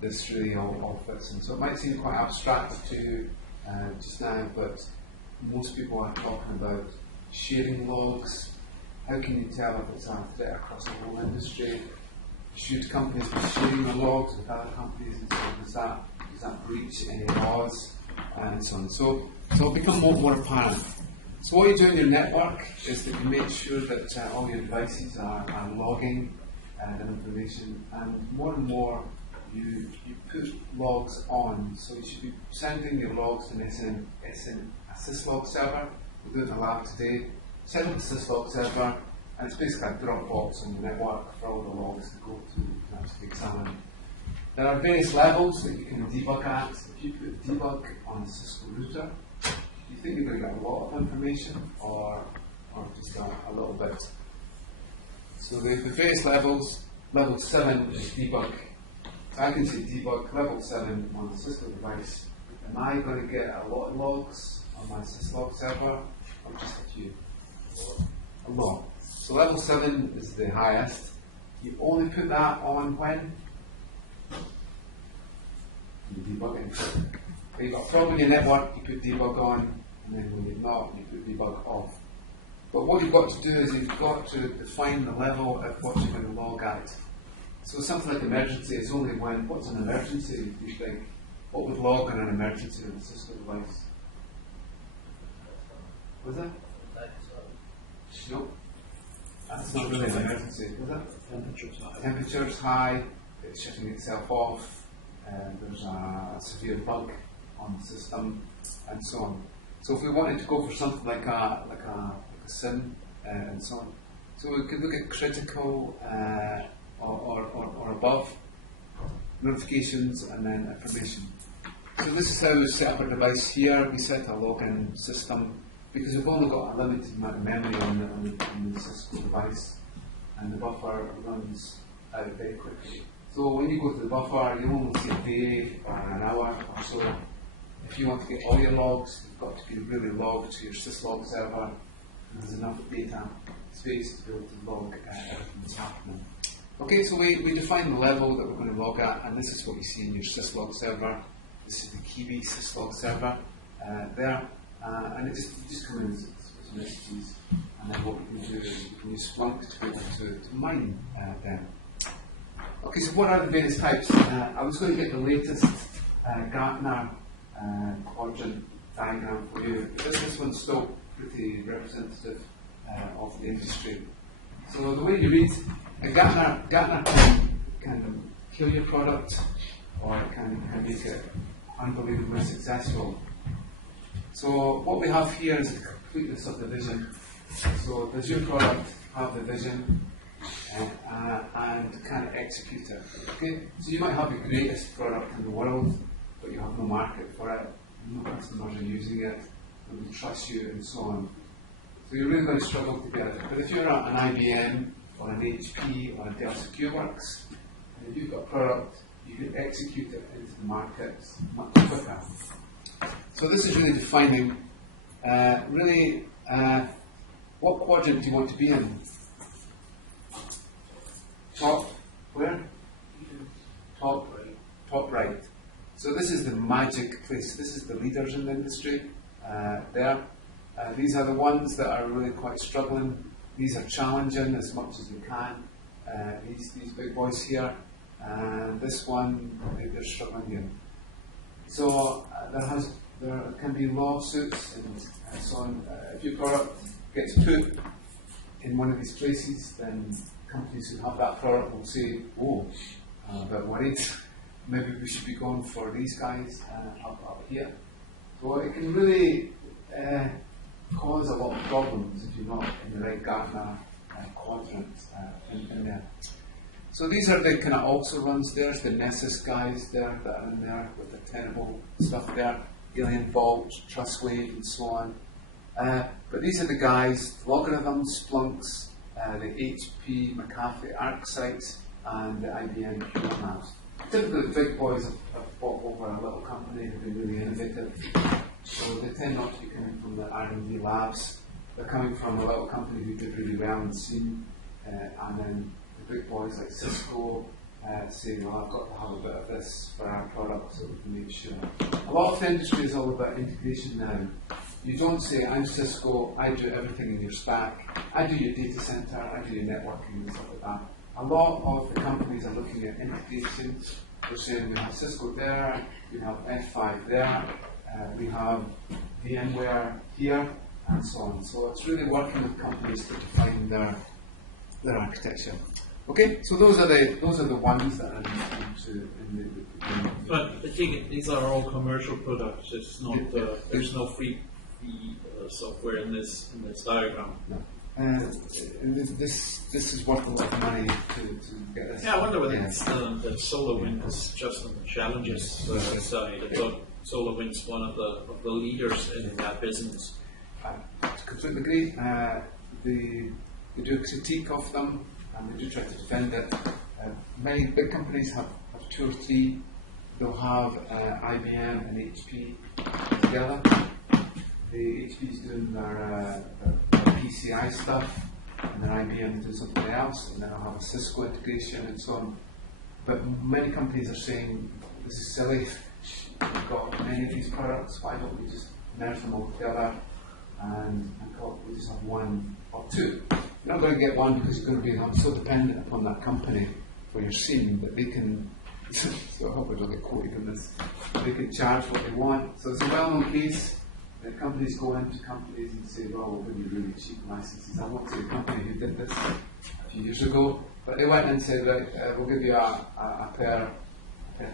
this really all fits in. So it might seem quite abstract to you just now, but most people are talking about sharing logs. How can you tell if it's a threat across the whole industry? Should companies be sharing the logs with other companies, and so does that breach any laws, and so on. So it'll become more apparent. So what you do in your network is that you make sure that all your devices are logging that information, and more you put logs on. So you should be sending your logs to a syslog server. We'll do it in the lab today. Send them to a syslog server, and it's basically a Dropbox on the network for all the logs to go to actually examine. There are various levels that you can debug at. If you put debug on a Cisco router, you think you're going to get a lot of information or just a little bit. So the various levels, level 7 is debug. I can say debug level 7 on the Cisco device. Am I going to get a lot of logs on my syslog server or just a few? A lot. So level 7 is the highest. You only put that on when you debug it. If you've got a problem in your network, you put debug on, and then when you're not, you put debug off. But what you've got to do is you've got to define the level at what you're going to log at. So something like emergency is only when, what's an emergency, you think? What would log on an emergency on a Cisco device? Was it? No. That's not really an emergency, is it? Temperature's high, it's shutting itself off, there's a severe bug on the system, and so on. So if we wanted to go for something like a SIM, and so on. So we could look at critical or above, notifications, and then information. So this is how we set up our device here. We set a login system because we've only got a limited amount of memory on the Cisco device, and the buffer runs out very quickly. So when you go to the buffer, you only see a day or an hour or so. If you want to get all your logs, you've got to be really logged to your syslog server, and there's enough data space to be able to log everything that's happening. Okay, so we define the level that we're going to log at, and this is what you see in your syslog server. This is the Kiwi syslog server there, and you just come in with some messages, and then what we can do is we can use Splunk to be able to mine them. Okay, so what are the various types? I was going to get the latest Gartner quadrant diagram for you. This one's still pretty representative of the industry. So the way you read, Gartner can kill your product, or it can make it unbelievably successful. So what we have here is a completeness of the vision. So does your product have the vision and can it execute it? Okay, so you might have the greatest product in the world, but you have no market for it, no customers are using it, nobody trusts you, and so on. So you're really going to struggle to get it. But if you're an IBM or an HP or a Dell SecureWorks, and if you've got a product, you can execute it into the markets much quicker. So this is really defining, what quadrant do you want to be in? Top, where? Top right. Top right. So this is the magic place. This is the leaders in the industry there. These are the ones that are really quite struggling. These are challenging as much as we can. These big boys here, and this one, they're struggling here. So there can be lawsuits and so on. If your product gets put in one of these places, then companies who have that product will say, "Oh, I'm a bit worried. Maybe we should be going for these guys up here." So it can really cause a lot of problems if you're not in the right Gartner quadrant in there. So these are the kind of also runs. There's the Nessus guys there that are in there with the terrible stuff there, Alien Vault, Trustwave, and so on. But these are the guys, Logarithms, Splunks, the HP, McAfee, ArcSight, and the IBM QMAS. Typically, the big boys have bought over a little company who've been really innovative. So they tend not to be coming from the R&D labs. They're coming from a little company who did really well in SIEM, and then the big boys like Cisco say, "Well, I've got to have a bit of this for our product so we can make sure." A lot of the industry is all about integration now. You don't say, "I'm Cisco, I do everything in your stack, I do your data center, I do your networking," and stuff like that. A lot of the companies are looking at integration. They're saying we have Cisco there, we have F5 there, we have VMware here, and so on. So it's really working with companies to define their architecture. Okay, so those are the ones that are in the But I take it these are all commercial products. It's not there's no free software in this diagram. No. And this is worth a lot of money to get this. Yeah, I wonder whether it's the SolarWinds is just on the challenges side. I thought SolarWinds one of the leaders in that business. I completely agree. They do a critique of them, and they do try to defend it. Many big companies have 2 or 3. They'll have IBM and HP together. The HP is doing their PCI stuff, and then IBM is doing something else, and then I'll have a Cisco integration and so on. But many companies are saying, "This is silly. We've got many of these products. Why don't we just merge them all together and we just have 1 or 2? You're not going to get one because you're going to be so dependent upon that company for your SIEM that they can." So I hope I don't get quoted on this. They can charge what they want. So it's a well-known case. The companies go into companies and say, "Well, we'll give you really cheap licenses." I won't say the company who did this a few years ago, but they went and said, "Right, we'll give you a per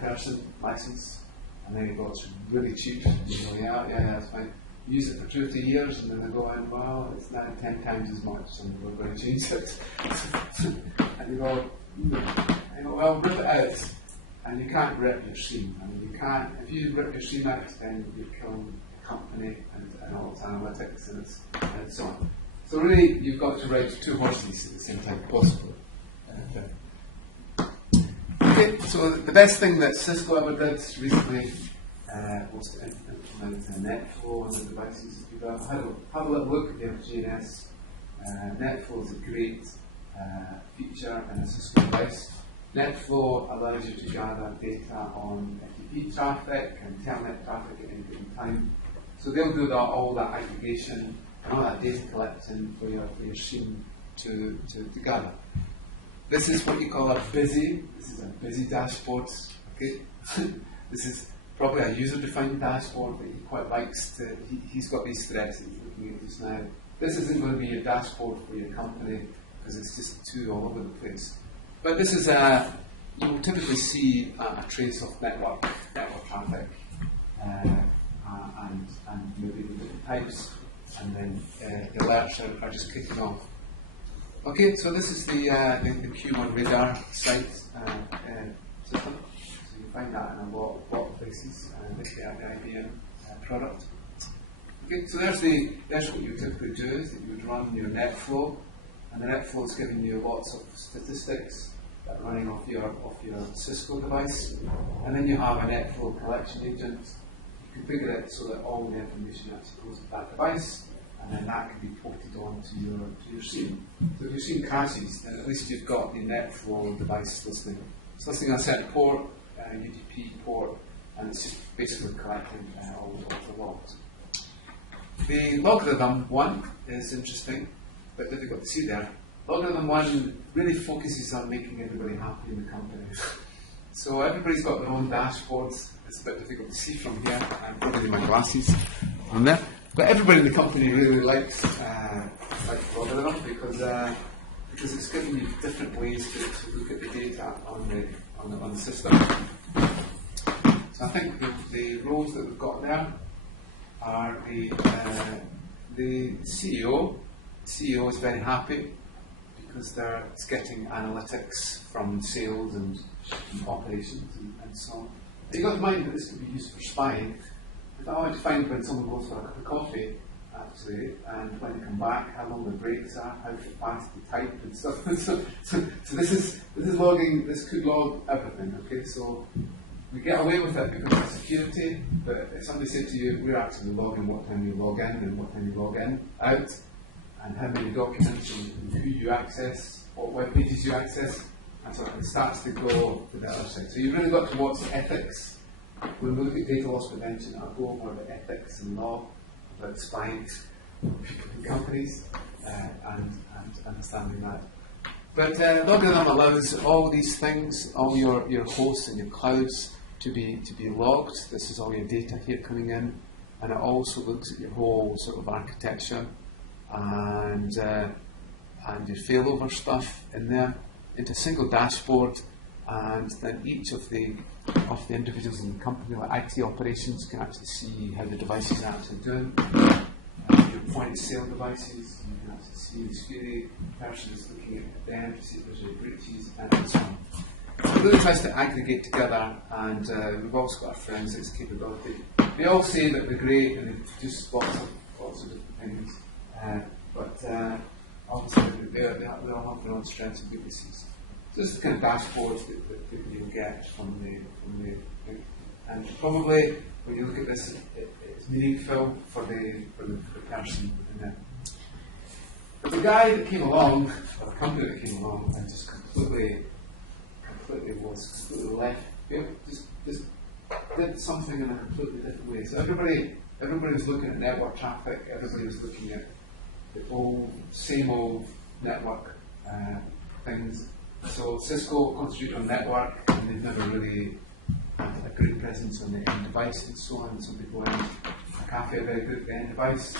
person license," and then you go, "It's really cheap." And you go, yeah, that's fine. Use it for 2 or 3 years, and then they go in, "Well, it's now 10 times as much, and we're going to change it." And you go, Well, rip it out, and you can't rip your SIEM. I mean, you can't. If you rip your SIEM out, then you're killing the company and all its analytics and so on. So really, you've got to ride two horses at the same time, possibly. Okay, so the best thing that Cisco ever did recently was to implement NetFlow on the devices that you have. Have a little look at their GNS. NetFlow is a great feature in a Cisco device. NetFlow allows you to gather data on FTP traffic and telnet traffic at any given time. So they'll do all that aggregation and all that data collection for your SIEM to gather. This is what you call a busy. This is a busy dashboard. Okay, this is probably a user-defined dashboard that he quite likes to. He's got these threads that he's looking at just now. This isn't going to be your dashboard for your company because it's just too all over the place. But this is you will typically see a trace of network traffic and maybe the different types, and then the alerts are just kicking off. Okay, so this is the Q1 radar site system. So you find that in a lot of places with the IBM product. Okay, so there's what you typically do is that you would run your NetFlow, and the NetFlow is giving you lots of statistics that are running off your Cisco device, and then you have a NetFlow collection agent. You configure it so that all the information actually goes to that device, and then that can be ported on to your SIEM. So if your SIEM crashes, then at least you've got the NetFlow device listening. It's listening on a certain port, UDP port, and it's just basically collecting all the logs. The logarithm one is interesting, but difficult to see there. Logarithm one really focuses on making everybody happy in the company. So everybody's got their own dashboards. It's a bit difficult to see from here. I'm probably in my glasses on there. But everybody in the company really likes logarithm because it's giving you different ways to look at the data on the system. So I think the roles that we've got there are the CEO. The CEO is very happy because it's getting analytics from sales and operations and so on. You've got to mind that this could be used for spying. If I want to find when someone goes for a cup of coffee, actually, and when they come back, how long the breaks are, how fast they type and stuff. so this is logging. This could log everything. Okay, so we get away with it because of security. But if somebody said to you, we're actually logging what time you log in and what time you log out, and how many documents and who you access, what web pages you access, and so it starts to go to the other side. So you've really got to watch the ethics. When we look at data loss prevention, I'll go over the ethics and law about spying in companies and understanding that. But logarithm allows all these things, all your hosts and your clouds to be logged. This is all your data here coming in, and it also looks at your whole sort of architecture and your failover stuff in there into a single dashboard, and then each of the individuals in the company, like IT operations, can actually see how the devices are actually doing. Your point of sale devices, you can actually see the security person is looking at them to see if there's any breaches and so on. So it really tries to aggregate together, and we've also got our forensics capability. They all say that they're great and they produce lots of different things, but obviously they all have their own strengths and weaknesses. So this is the kind of dashboards that you'll get from the and probably when you look at this, it's meaningful for the person in there. But the guy that came along, or the company that came along, and just completely left field, just did something in a completely different way. So everybody was looking at network traffic. Everybody was looking at the same old network things. So Cisco concentrated on network, and they've never really had a great presence on the end device and so on. Some people in a cafe are very good at the end device.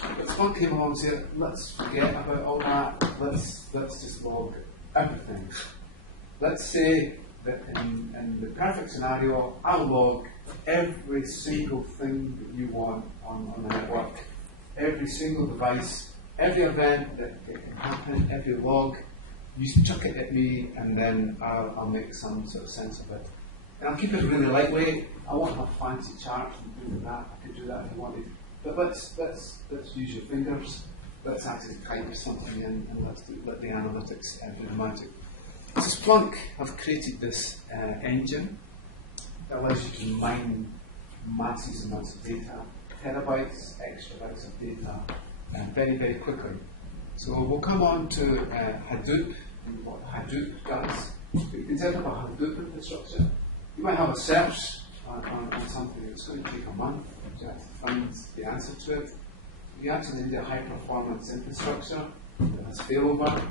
But someone came along and said, let's forget about all that. Let's just log everything. Let's say that in the perfect scenario, I'll log every single thing that you want on the network, every single device, every event that can happen, every log. you chuck it at me, and then I'll make some sort of sense of it. And I'll keep it really lightweight. I won't have fancy charts and things like that. I could do that if you wanted. But let's use your fingers. Let's actually type something in, and let the analytics do the magic. So Splunk have created this engine that allows you to mine massive amounts of data, terabytes, exabytes of data, very, very quickly. So we'll come on to Hadoop and what Hadoop does. You can set up a Hadoop infrastructure. You might have a search on something that's going to take a month to find the answer to it. You actually need a high performance infrastructure that has failover.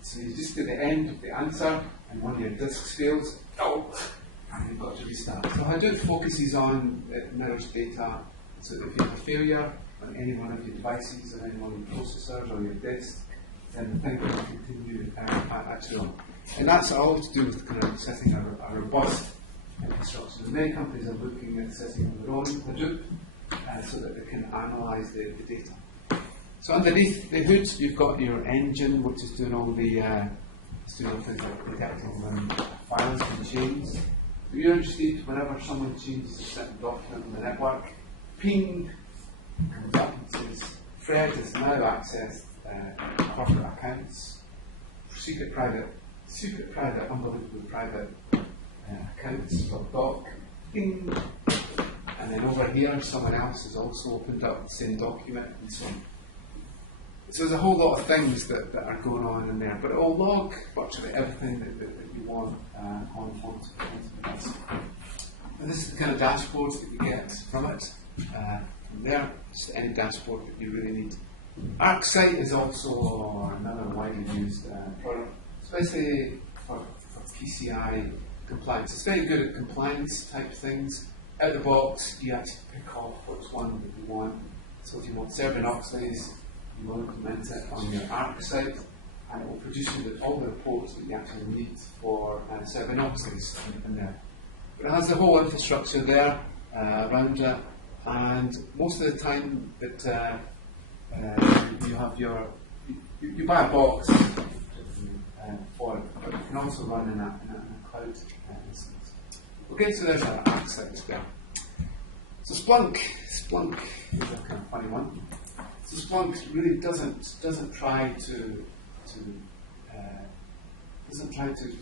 So you just get the end of the answer, and one of your disks fails, and you've got to restart. So Hadoop focuses on it mirrors data. So if you have a failure on any one of your devices, or any one of your processors, or your disk, then the thing will continue actually on. And that's all to do with kind of setting a robust infrastructure. And many companies are looking at setting their own Hadoop so that they can analyze the data. So underneath the hood, you've got your engine, which is doing all the things like detecting files and chains. If you're interested, whenever someone changes a certain document on the network, ping comes up and says, Fred has now accessed corporate accounts, secret, private, unbelievably private accounts for doc, ping. And then over here, someone else has also opened up the same document, and so on. So there's a whole lot of things that are going on in there, but it will log virtually everything that you want onto this. And this is the kind of dashboards that you get from it. From there, just any dashboard that you really need. ArcSight is also another widely used product, especially for PCI compliance. It's very good at compliance type things. Out of the box, you actually pick off which one that you want. So if you want Serbian oxidase, you will implement it on your ArcSight, and it will produce you all the reports that you actually need for Serbian oxidase in there. But it has the whole infrastructure there around it, and most of the time that you have you buy a box for it, but you can also run in a cloud instance. Okay, so there's our ArcSight there. So Splunk is a kind of funny one. So Splunk really doesn't try to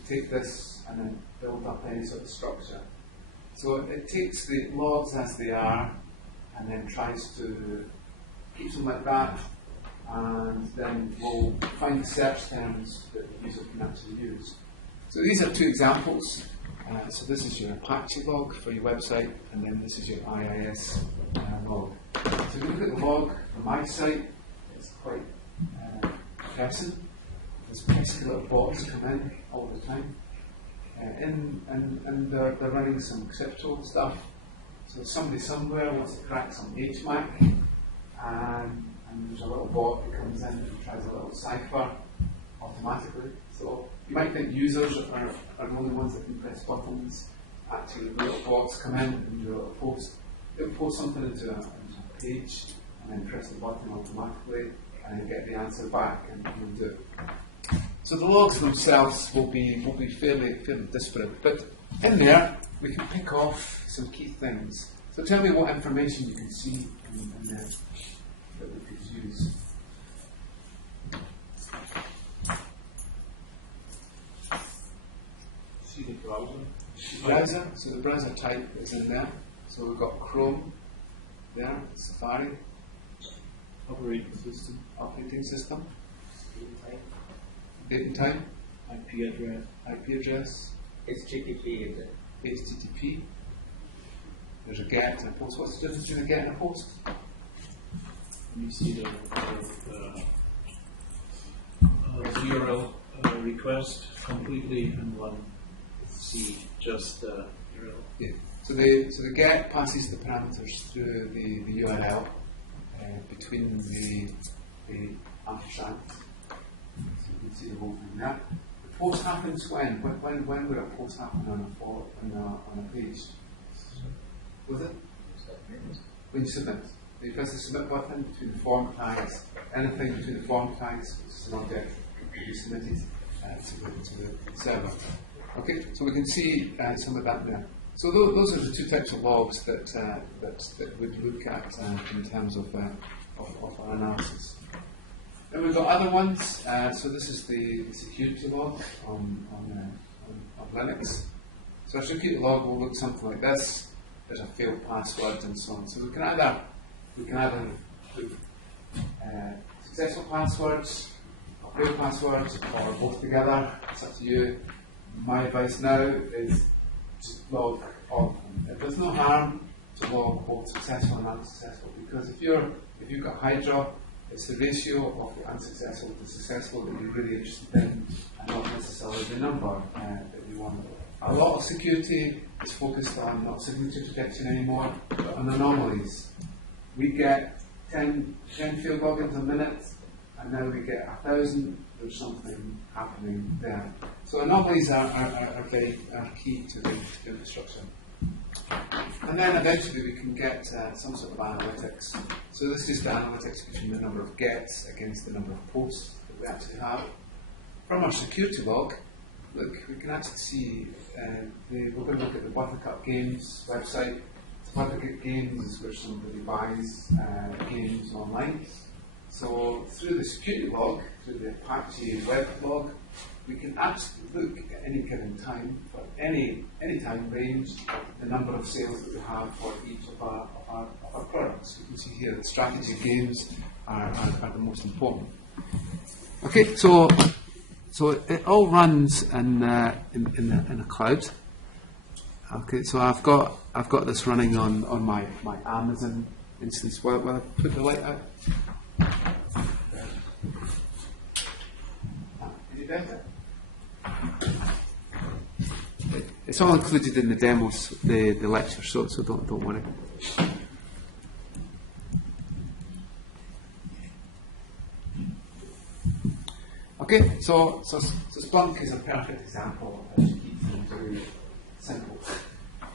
take this and then build up any sort of structure. So it takes the logs as they are, and then tries to keep them like that, and then we'll find the search terms that the user can actually use. So these are two examples. So this is your Apache log for your website, and then this is your IIS log. So if you look at the log from my site, it's quite depressing. There's pesky little bots come in all the time, and they're running some crypto stuff. So somebody somewhere wants to crack some HMAC, and there's a little bot that comes in and tries a little cipher automatically. So you might think users are the only ones that can press buttons. Actually, the little bots come in and do a little post. They'll post something into a page, and then press the button automatically, and then get the answer back, and you'll do it. So the logs themselves will be fairly disparate, but in there we can pick off some key things. So tell me what information you can see in there that we could use. See the browser? Browser, so the browser type is in there. So we've got Chrome there, Safari, operating system, date and time, IP address, HTTP. There's a get and a post. What's the difference between a get and a post? You see the URL request completely, and one see just the URL. Yeah. So the get passes the parameters through the URL between the ampersand. So you can see the whole thing there. The post happens when? When would a post happen on a page? Was it? When you submit. You press the submit button between the form tags, anything between the form tags, which is an object that you submitted, to the server. Okay, so we can see some of that there. So those are the two types of logs that we'd look at in terms of our analysis. Then we've got other ones. So this is the security log on Linux. So our security log will look something like this. There's a failed password and so on. So we can either put successful passwords, or failed passwords, or both together. It's up to you. My advice now is just log all of them. It does no harm to log both successful and unsuccessful, because if you've got Hydra, it's the ratio of the unsuccessful to successful that you're really interested in, and not necessarily the number that you want. A lot of security is focused on not signature protection anymore, but on anomalies. We get 10 failed logins a minute, and now we get 1,000. There's something happening there. So anomalies are key to the infrastructure. And then eventually we can get some sort of analytics. So this is the analytics between the number of gets against the number of posts that we actually have. From our security log, look, we can actually see, we're going to look at the Buttercup Games website. Buttercup Games is where somebody buys games online. So through the security log, through the Apache web log, we can actually look at any given time, for any time range, the number of sales that we have for each of our products. You can see here the strategy games are the most important. Okay, so it all runs in a cloud. Okay, so I've got this running on my Amazon instance. Will I put the light out? Is it better? It's all included in the demos, the lecture, so don't worry. Okay, so Splunk is a perfect example of how to keep things very simple.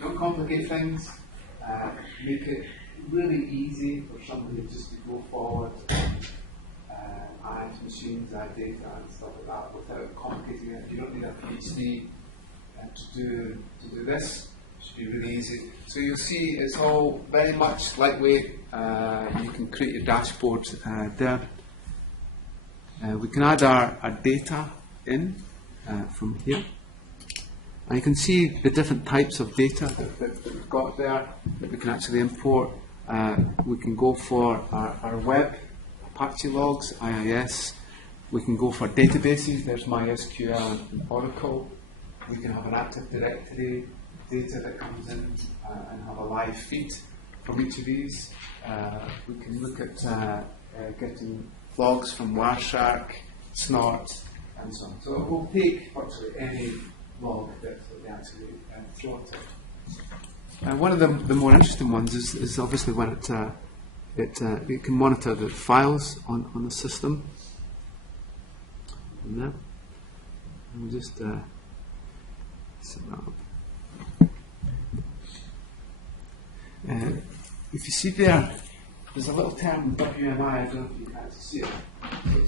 Don't complicate things. Make it really easy for somebody just to go forward and add machines, add data and stuff like that without complicating it. You don't need a PhD to do this. It should be really easy. So you'll see it's all very much lightweight. You can create your dashboard there. We can add our data in from here. And you can see the different types of data that we've got there that we can actually import. We can go for our web, Apache logs, IIS. We can go for databases. There's MySQL and Oracle. We can have an Active Directory data that comes in and have a live feed from each of these. We can look at getting logs from Wireshark, Snort, and so on. So it will take virtually any log that we actually throw at it. One of the more interesting ones is obviously when it can monitor the files on the system. And there. And we'll just set that up. If you see there's a little term WMI, I don't know if you can actually see it.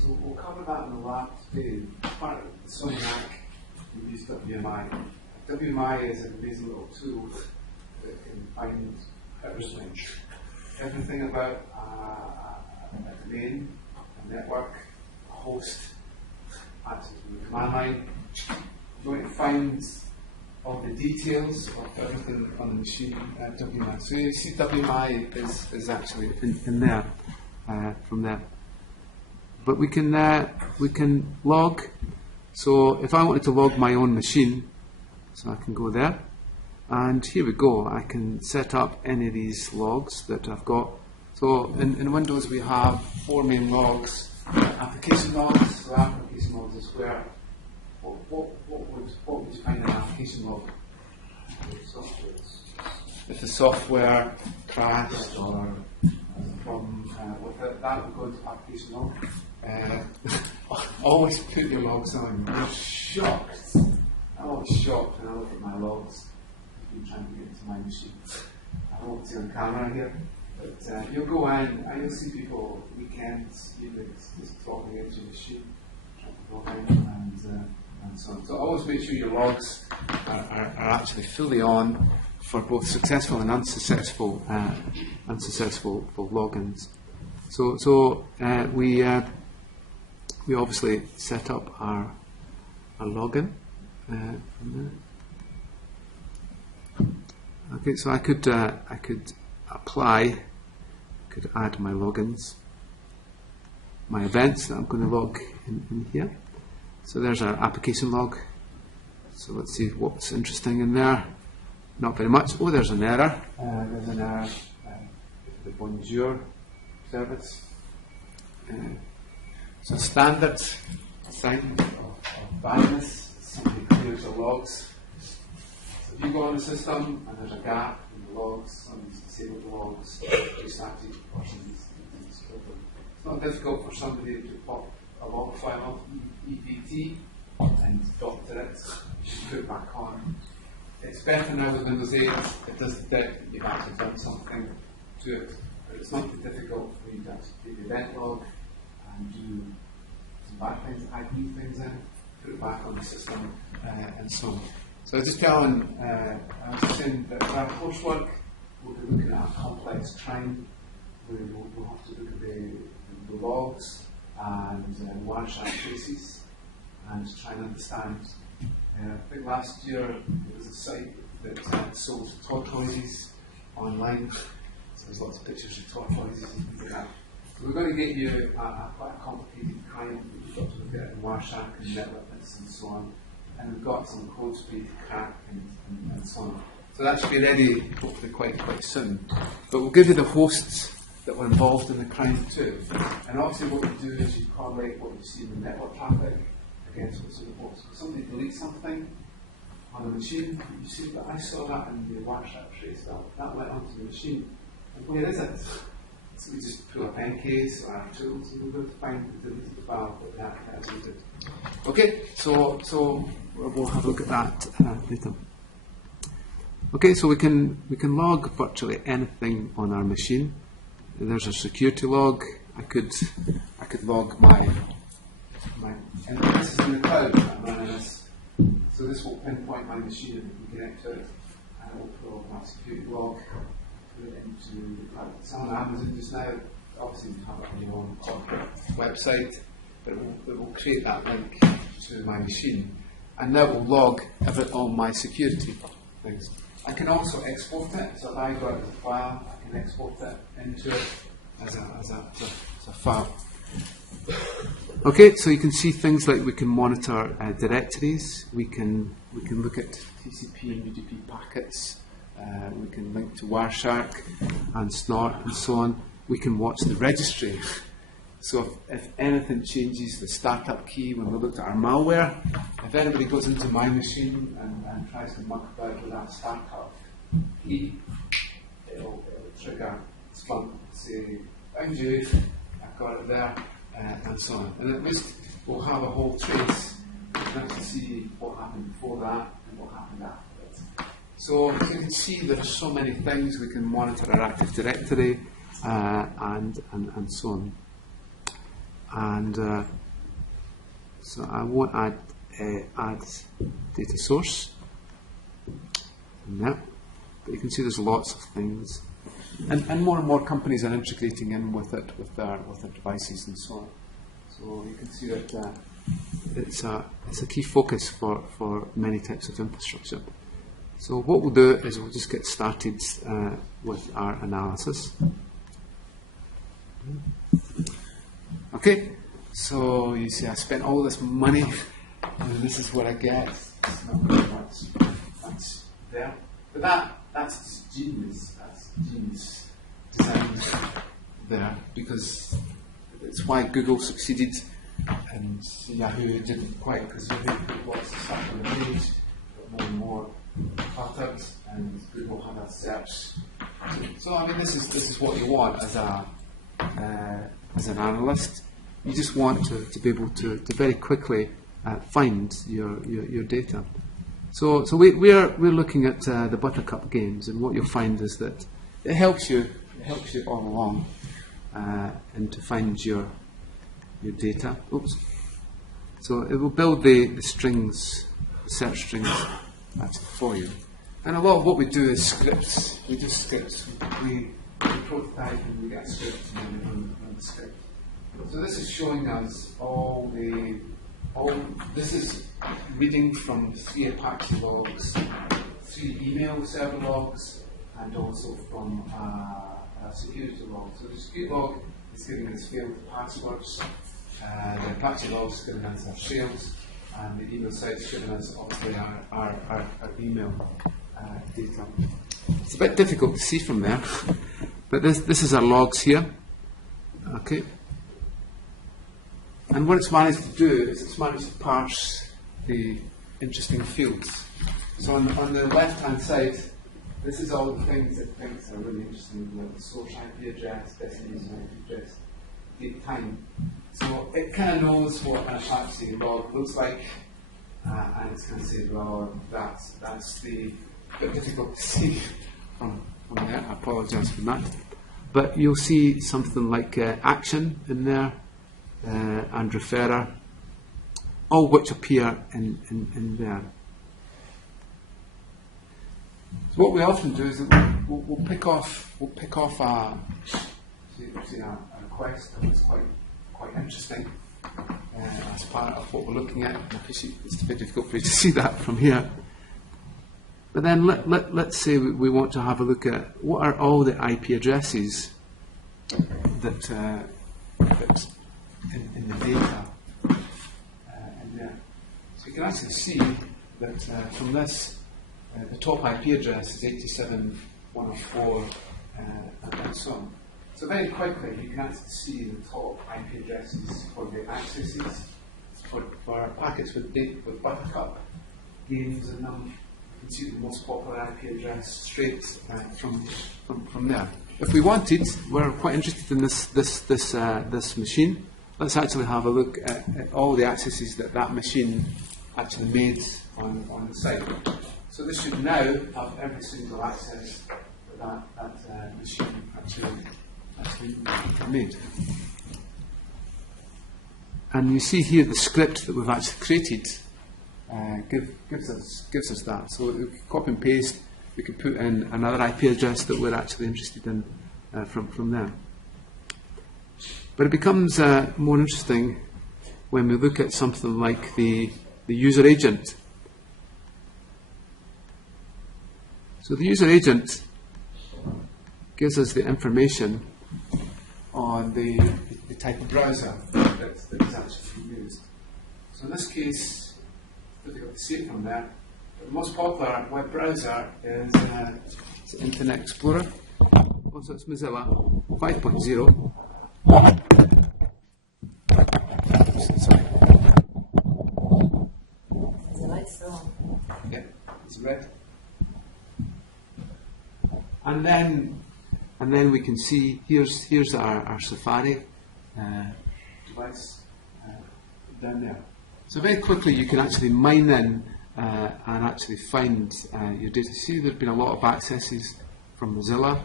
So we'll cover that in the lab today. Part of the Sony Mac, we use WMI. WMI is an amazing little tool that can find everything. Everything about a domain, a network, a host, access to the command line. You're going to find all the details of everything on the machine at WMI. So you see WMI is actually in there, from there. But we can log. So if I wanted to log my own machine, so I can go there. And here we go. I can set up any of these logs that I've got. So in Windows we have 4 main logs. Application logs. So application logs is where what would you find in an application log? If the software crashed or problem with it, that would go into application log. Always put your logs on. You're shocked. I'm always shocked when I look at my logs. I've been trying to get into my machine. I won't see on camera here, but you'll go in and you'll see people weekends, evenings, just logging into your machine, trying to log in, and and so on. So always make sure your logs are actually fully on for both successful and unsuccessful logins. So we obviously set up our login. Okay, so I could apply, could add my logins, my events that I'm going to log in here. So there's our application log. So let's see what's interesting in there. Not very much. Oh, there's an error. There's an error. The Bonjour service. So standard sign of badness. Somebody clears the logs. So if you go on the system and there's a gap in the logs, somebody's disabled the logs, restarted, or somebody's killed them. It's not difficult for somebody to pop a log file of EPT and doctor it. You should put it back on. It's better now with Windows 8. It does detect that you've actually done something to it. But it's not too difficult for you to actually take the event log and do some bad things, add new things in, put it back on the system, and so on. So I was just telling, I was saying that our coursework, we'll be looking at a complex crime. We'll have to look at the logs and Wireshark traces and try and understand. I think last year there was a site that sold tortoises online. So there's lots of pictures of tortoises and things like that. So we're going to get you quite a complicated crime. We've got to look at it in Wireshark and networks and so on. And we've got some codes for you to crack and so on. So that should be ready hopefully quite soon. But we'll give you the hosts that were involved in the crime too. And obviously what you do is you correlate what you see in the network traffic against what's in the host. If somebody deletes something on the machine, you see that I saw that in the Wireshark trace, that went onto the machine. And where is it? So we just pull up NCase or our tools and we're going to find the deleted file that deleted. Okay, so we'll have a look at that later. Okay, so we can log virtually anything on our machine. There's a security log. I could log my and this is in the cloud. I'm running this, so this will pinpoint my machine and we can connect to it, and it will pull my security log, put it into the cloud. It's on Amazon just now. Obviously, you have it on your own corporate website, but it will create that link to my machine, and that will log all my security things. I can also export it. So if I got it as a file, I can export it into it as a file. Okay, so you can see things like we can monitor directories. We can look at TCP and UDP packets. We can link to Wireshark and Snort and so on. We can watch the registry. So if anything changes, the startup key, when we looked at our malware, if anybody goes into my machine and tries to muck about with that startup key, it'll trigger Splunk, say, found you, I've got it there, and so on. And at least we'll have a whole trace. We can actually see what happened before that and what happened after it. So as you can see, there are so many things. We can monitor our Active Directory and so on. And so I won't add data source in that, but you can see there's lots of things, and more companies are integrating in with it with their devices and so on. So you can see that it's a key focus for many types of infrastructure. So what we'll do is we'll just get started with our analysis. Okay, so you see I spent all this money and this is what I get. It's not very much there. But that's just genius. That's genius design there, because it's why Google succeeded and Yahoo didn't quite, because Yahoo put lots of stuff on the page, but more and more cluttered, and Google had a search. So I mean, this is what you want as an analyst. You just want to be able to very quickly find your data. So we're looking at the Buttercup games, and what you'll find is that it helps you all along and to find your data. Oops. So it will build the strings, the search strings for you. And a lot of what we do is scripts. We do scripts. We prototype and we get scripts and then run the script. So this is showing us this is reading from 3 Apache logs, 3 email server logs, and also from a security log. So the security log is giving us failed passwords, the Apache log is giving us our sales, and the email site is giving us obviously our email data. It's a bit difficult to see from there, but this is our logs here. Okay. And what it's managed to do is it's managed to parse the interesting fields. So on the left-hand side, this is all the things it thinks are really interesting, like the source IP address, destination IP address, date time. So it kind of knows what an Apache log looks like, and it's going to say, well, that's the bit difficult to see from there. I apologise for that. But you'll see something like action in there, and referrer, all which appear in there. So what we often do is that we'll pick off a request that was quite interesting as part of what we're looking at. It's a bit difficult for you to see that from here. But then let's say we want to have a look at what are all the IP addresses that in the data in there. So you can actually see that from this, the top IP address is 87.104 and so on. So very quickly you can actually see the top IP addresses for the accesses for packets with Buttercup games and them. You can see the most popular IP address straight from there. If we wanted, we're quite interested in this machine. Let's actually have a look at all the accesses that machine actually made on the site. So this should now have every single access that machine actually made. And you see here the script that we've actually created gives us that. So we can copy and paste. We can put in another IP address that we're actually interested in from there. But it becomes more interesting when we look at something like the user agent. So the user agent gives us the information on the type of browser that is actually used. So in this case, it's difficult to see it from there. The most popular web browser is Internet Explorer. Also, it's Mozilla 5.0. Sorry. Is the light still on? Yeah, it's red. And then we can see here's our Safari device down there. So very quickly you can actually mine in and actually find your data. See, there's been a lot of accesses from Mozilla,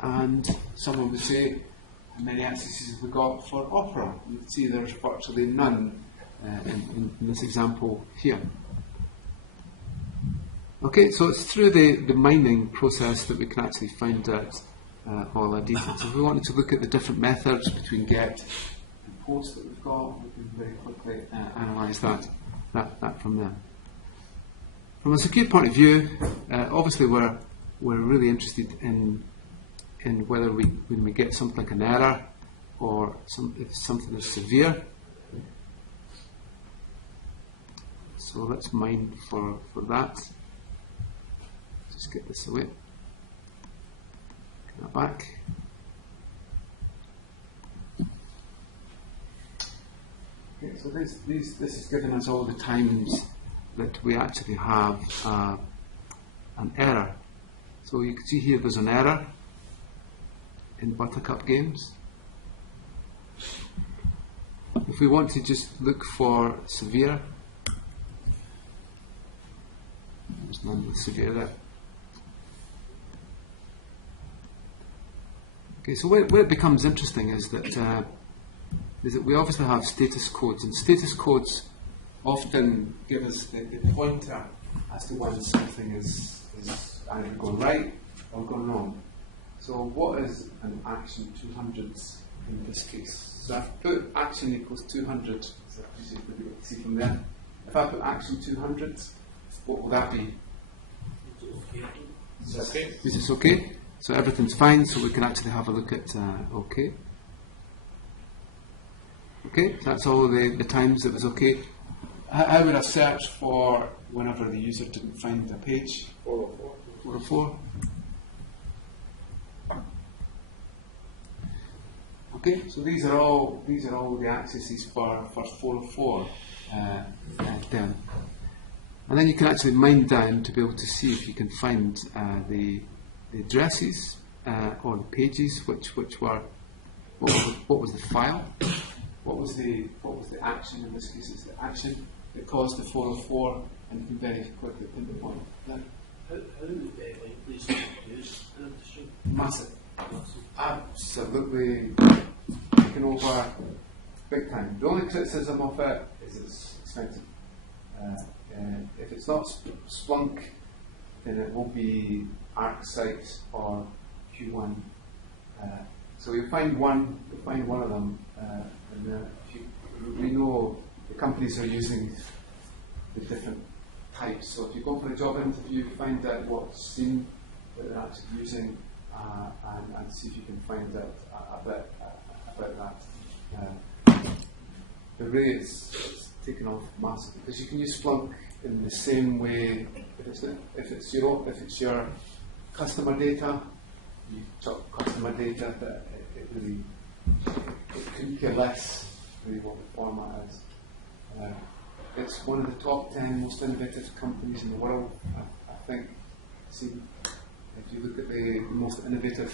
and someone would say, how many accesses have we got for Opera? You can see there's virtually none in this example here. Okay, so it's through the mining process that we can actually find out all our data. So if we wanted to look at the different methods between get and post that we've got, we can very quickly analyse that from there. From a secure point of view, obviously we're really interested in whether when we get something like an error or if something is severe. So let's mine for that. Just get this away. Get that back. Okay, so this is giving us all the times that we actually have an error. So you can see here there's an error in Buttercup games. If we want to just look for severe, there's none with severe there. Okay, so where it becomes interesting is that is that we obviously have status codes, and status codes often give us the pointer as to when something is either going right or going wrong. So what is an action 200 in this case? So I've put action equals 200, so you can see from there. If I put action 200, what will that be? Okay. Is this okay? So everything's fine, so we can actually have a look at okay. Okay, so that's all the times it was okay. How would I search for whenever the user didn't find the page? 404. 404. Okay, so these are all the accesses for 404 then. And then you can actually mine down to be able to see if you can find the addresses or the pages which were what was the file, what was the action. In this case, it's the action that caused the 404, and you can very quickly pinpoint that. How do these use Massive. Absolutely taken over big time. The only criticism of it is it's expensive. If it's not Splunk, then it will be ArcSight or Q1. So you'll find one of them, and we know the companies are using the different types. So if you go for a job interview, find out what SIEM that they're actually using, and see if you can find out about that. The rate is taken off massively because you can use Splunk in the same way. If it's your customer data, you talk customer data, that it couldn't care less really what the format is. It's one of the top 10 most innovative companies in the world, I think. See, if you look at the most innovative,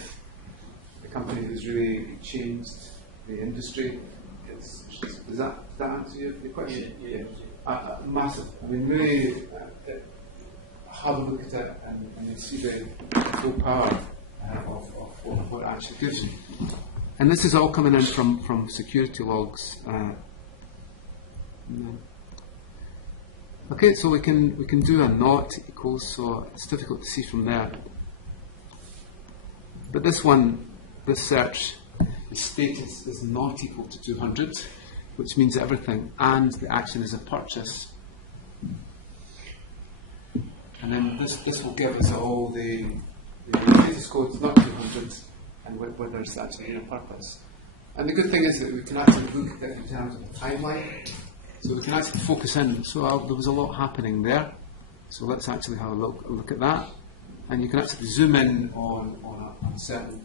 the company that's really changed the industry, does that answer your question? Yeah. Massive. I mean, really have a look at it and you see the full power of what it actually gives you. And this is all coming in from security logs. Okay, so we can do a not equals, so it's difficult to see from there. But this search, the status is not equal to 200, which means everything, and the action is a purchase. And then this will give us all the status codes, not 200, and whether it's actually in a purpose. And the good thing is that we can actually look at it in terms of the timeline. So we can actually focus in. So there was a lot happening there. So let's actually have a look at that. And you can actually zoom in on a certain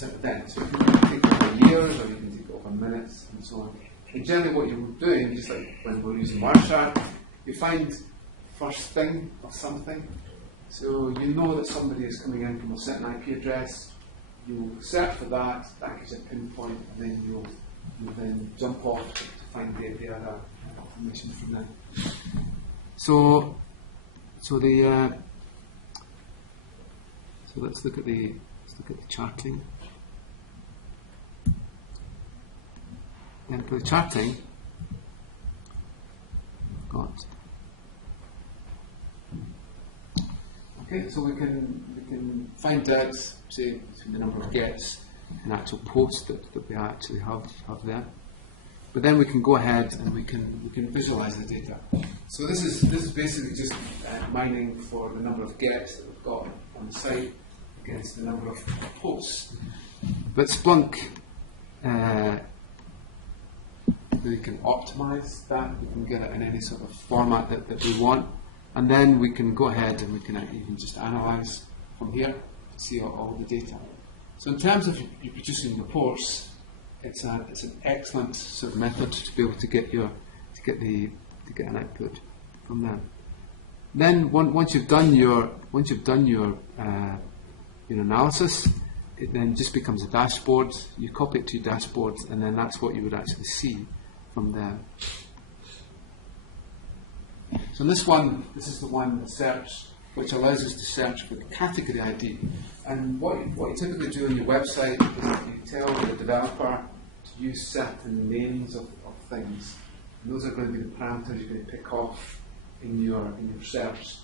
event. So you can take it over years, or you can take it over minutes, and so on. And generally what you're doing, just like when we're using Wireshark, you find first thing of something. So you know that somebody is coming in from a certain IP address. You'll search for that gives you a pinpoint, and then you'll then jump off to find the other information from there. So let's look at the charting. Then for the charting, okay, so we can find out, say, between the number of gets and actual posts that we actually have there. But then we can go ahead and we can visualize the data. So this is basically just mining for the number of gets that we've got on the site against the number of posts. But Splunk, we can optimize that. We can get it in any sort of format that we want, and then we can go ahead and we can even just analyze from here to see all the data. So in terms of you producing reports, it's an excellent sort of method to be able to get an output from them. Then once you've done your analysis, it then just becomes a dashboard. You copy it to your dashboard, and then that's what you would actually see from there. So this is the one, the search, which allows us to search for the category ID. And what you typically do on your website is you tell the developer use certain names of things. And those are going to be the parameters you're going to pick off in your search.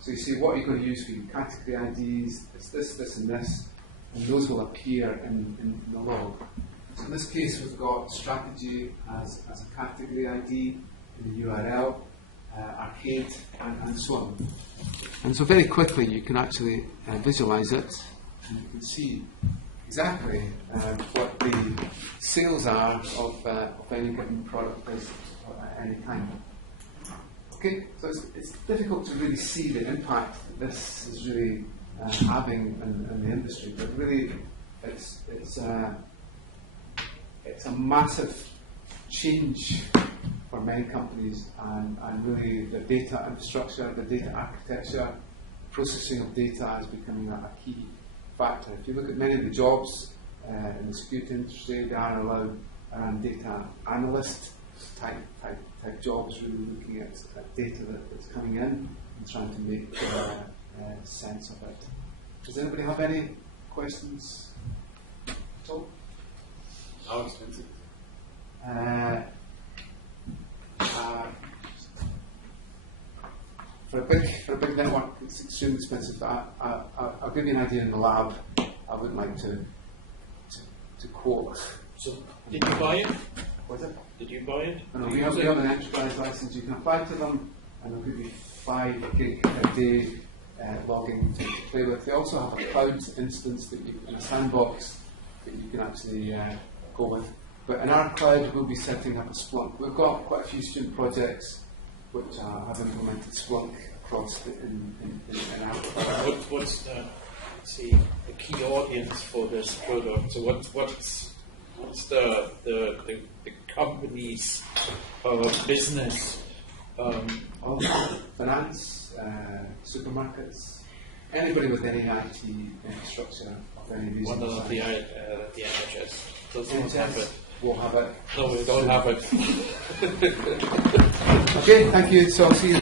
So you say, what are you going to use for your category IDs? It's this, and this, and those will appear in the log. So in this case, we've got strategy as a category ID in the URL, arcade, and so on. And so very quickly, you can actually visualize it, and you can see exactly what the sales are of any given product at any time. Okay, so it's difficult to really see the impact that this is really having in the industry, but really it's a massive change for many companies, and really the data infrastructure, the data architecture, processing of data is becoming a key factor. If you look at many of the jobs in the security industry, they are around data analyst type jobs, really looking at data that's coming in and trying to make sense of it. Does anybody have any questions at all? How expensive? For a big network, it's extremely expensive. I'll give you an idea in the lab. I wouldn't like to quote. So, did you buy it? Was it? Did you buy it? No, we have an enterprise license. You can apply to them, and they'll give you 5 gig a day logging to play with. They also have a cloud instance that you, in a sandbox, that you can actually go with. But in our cloud, we'll be setting up a Splunk. We've got quite a few student projects which have implemented Splunk across in our cloud. What's the key audience for this product? So what's the company's business? Finance, supermarkets, anybody with any IT infrastructure of any reason. One of the NHS does not have it. We'll have it. No, we don't have it. Okay, thank you. So I'll see you.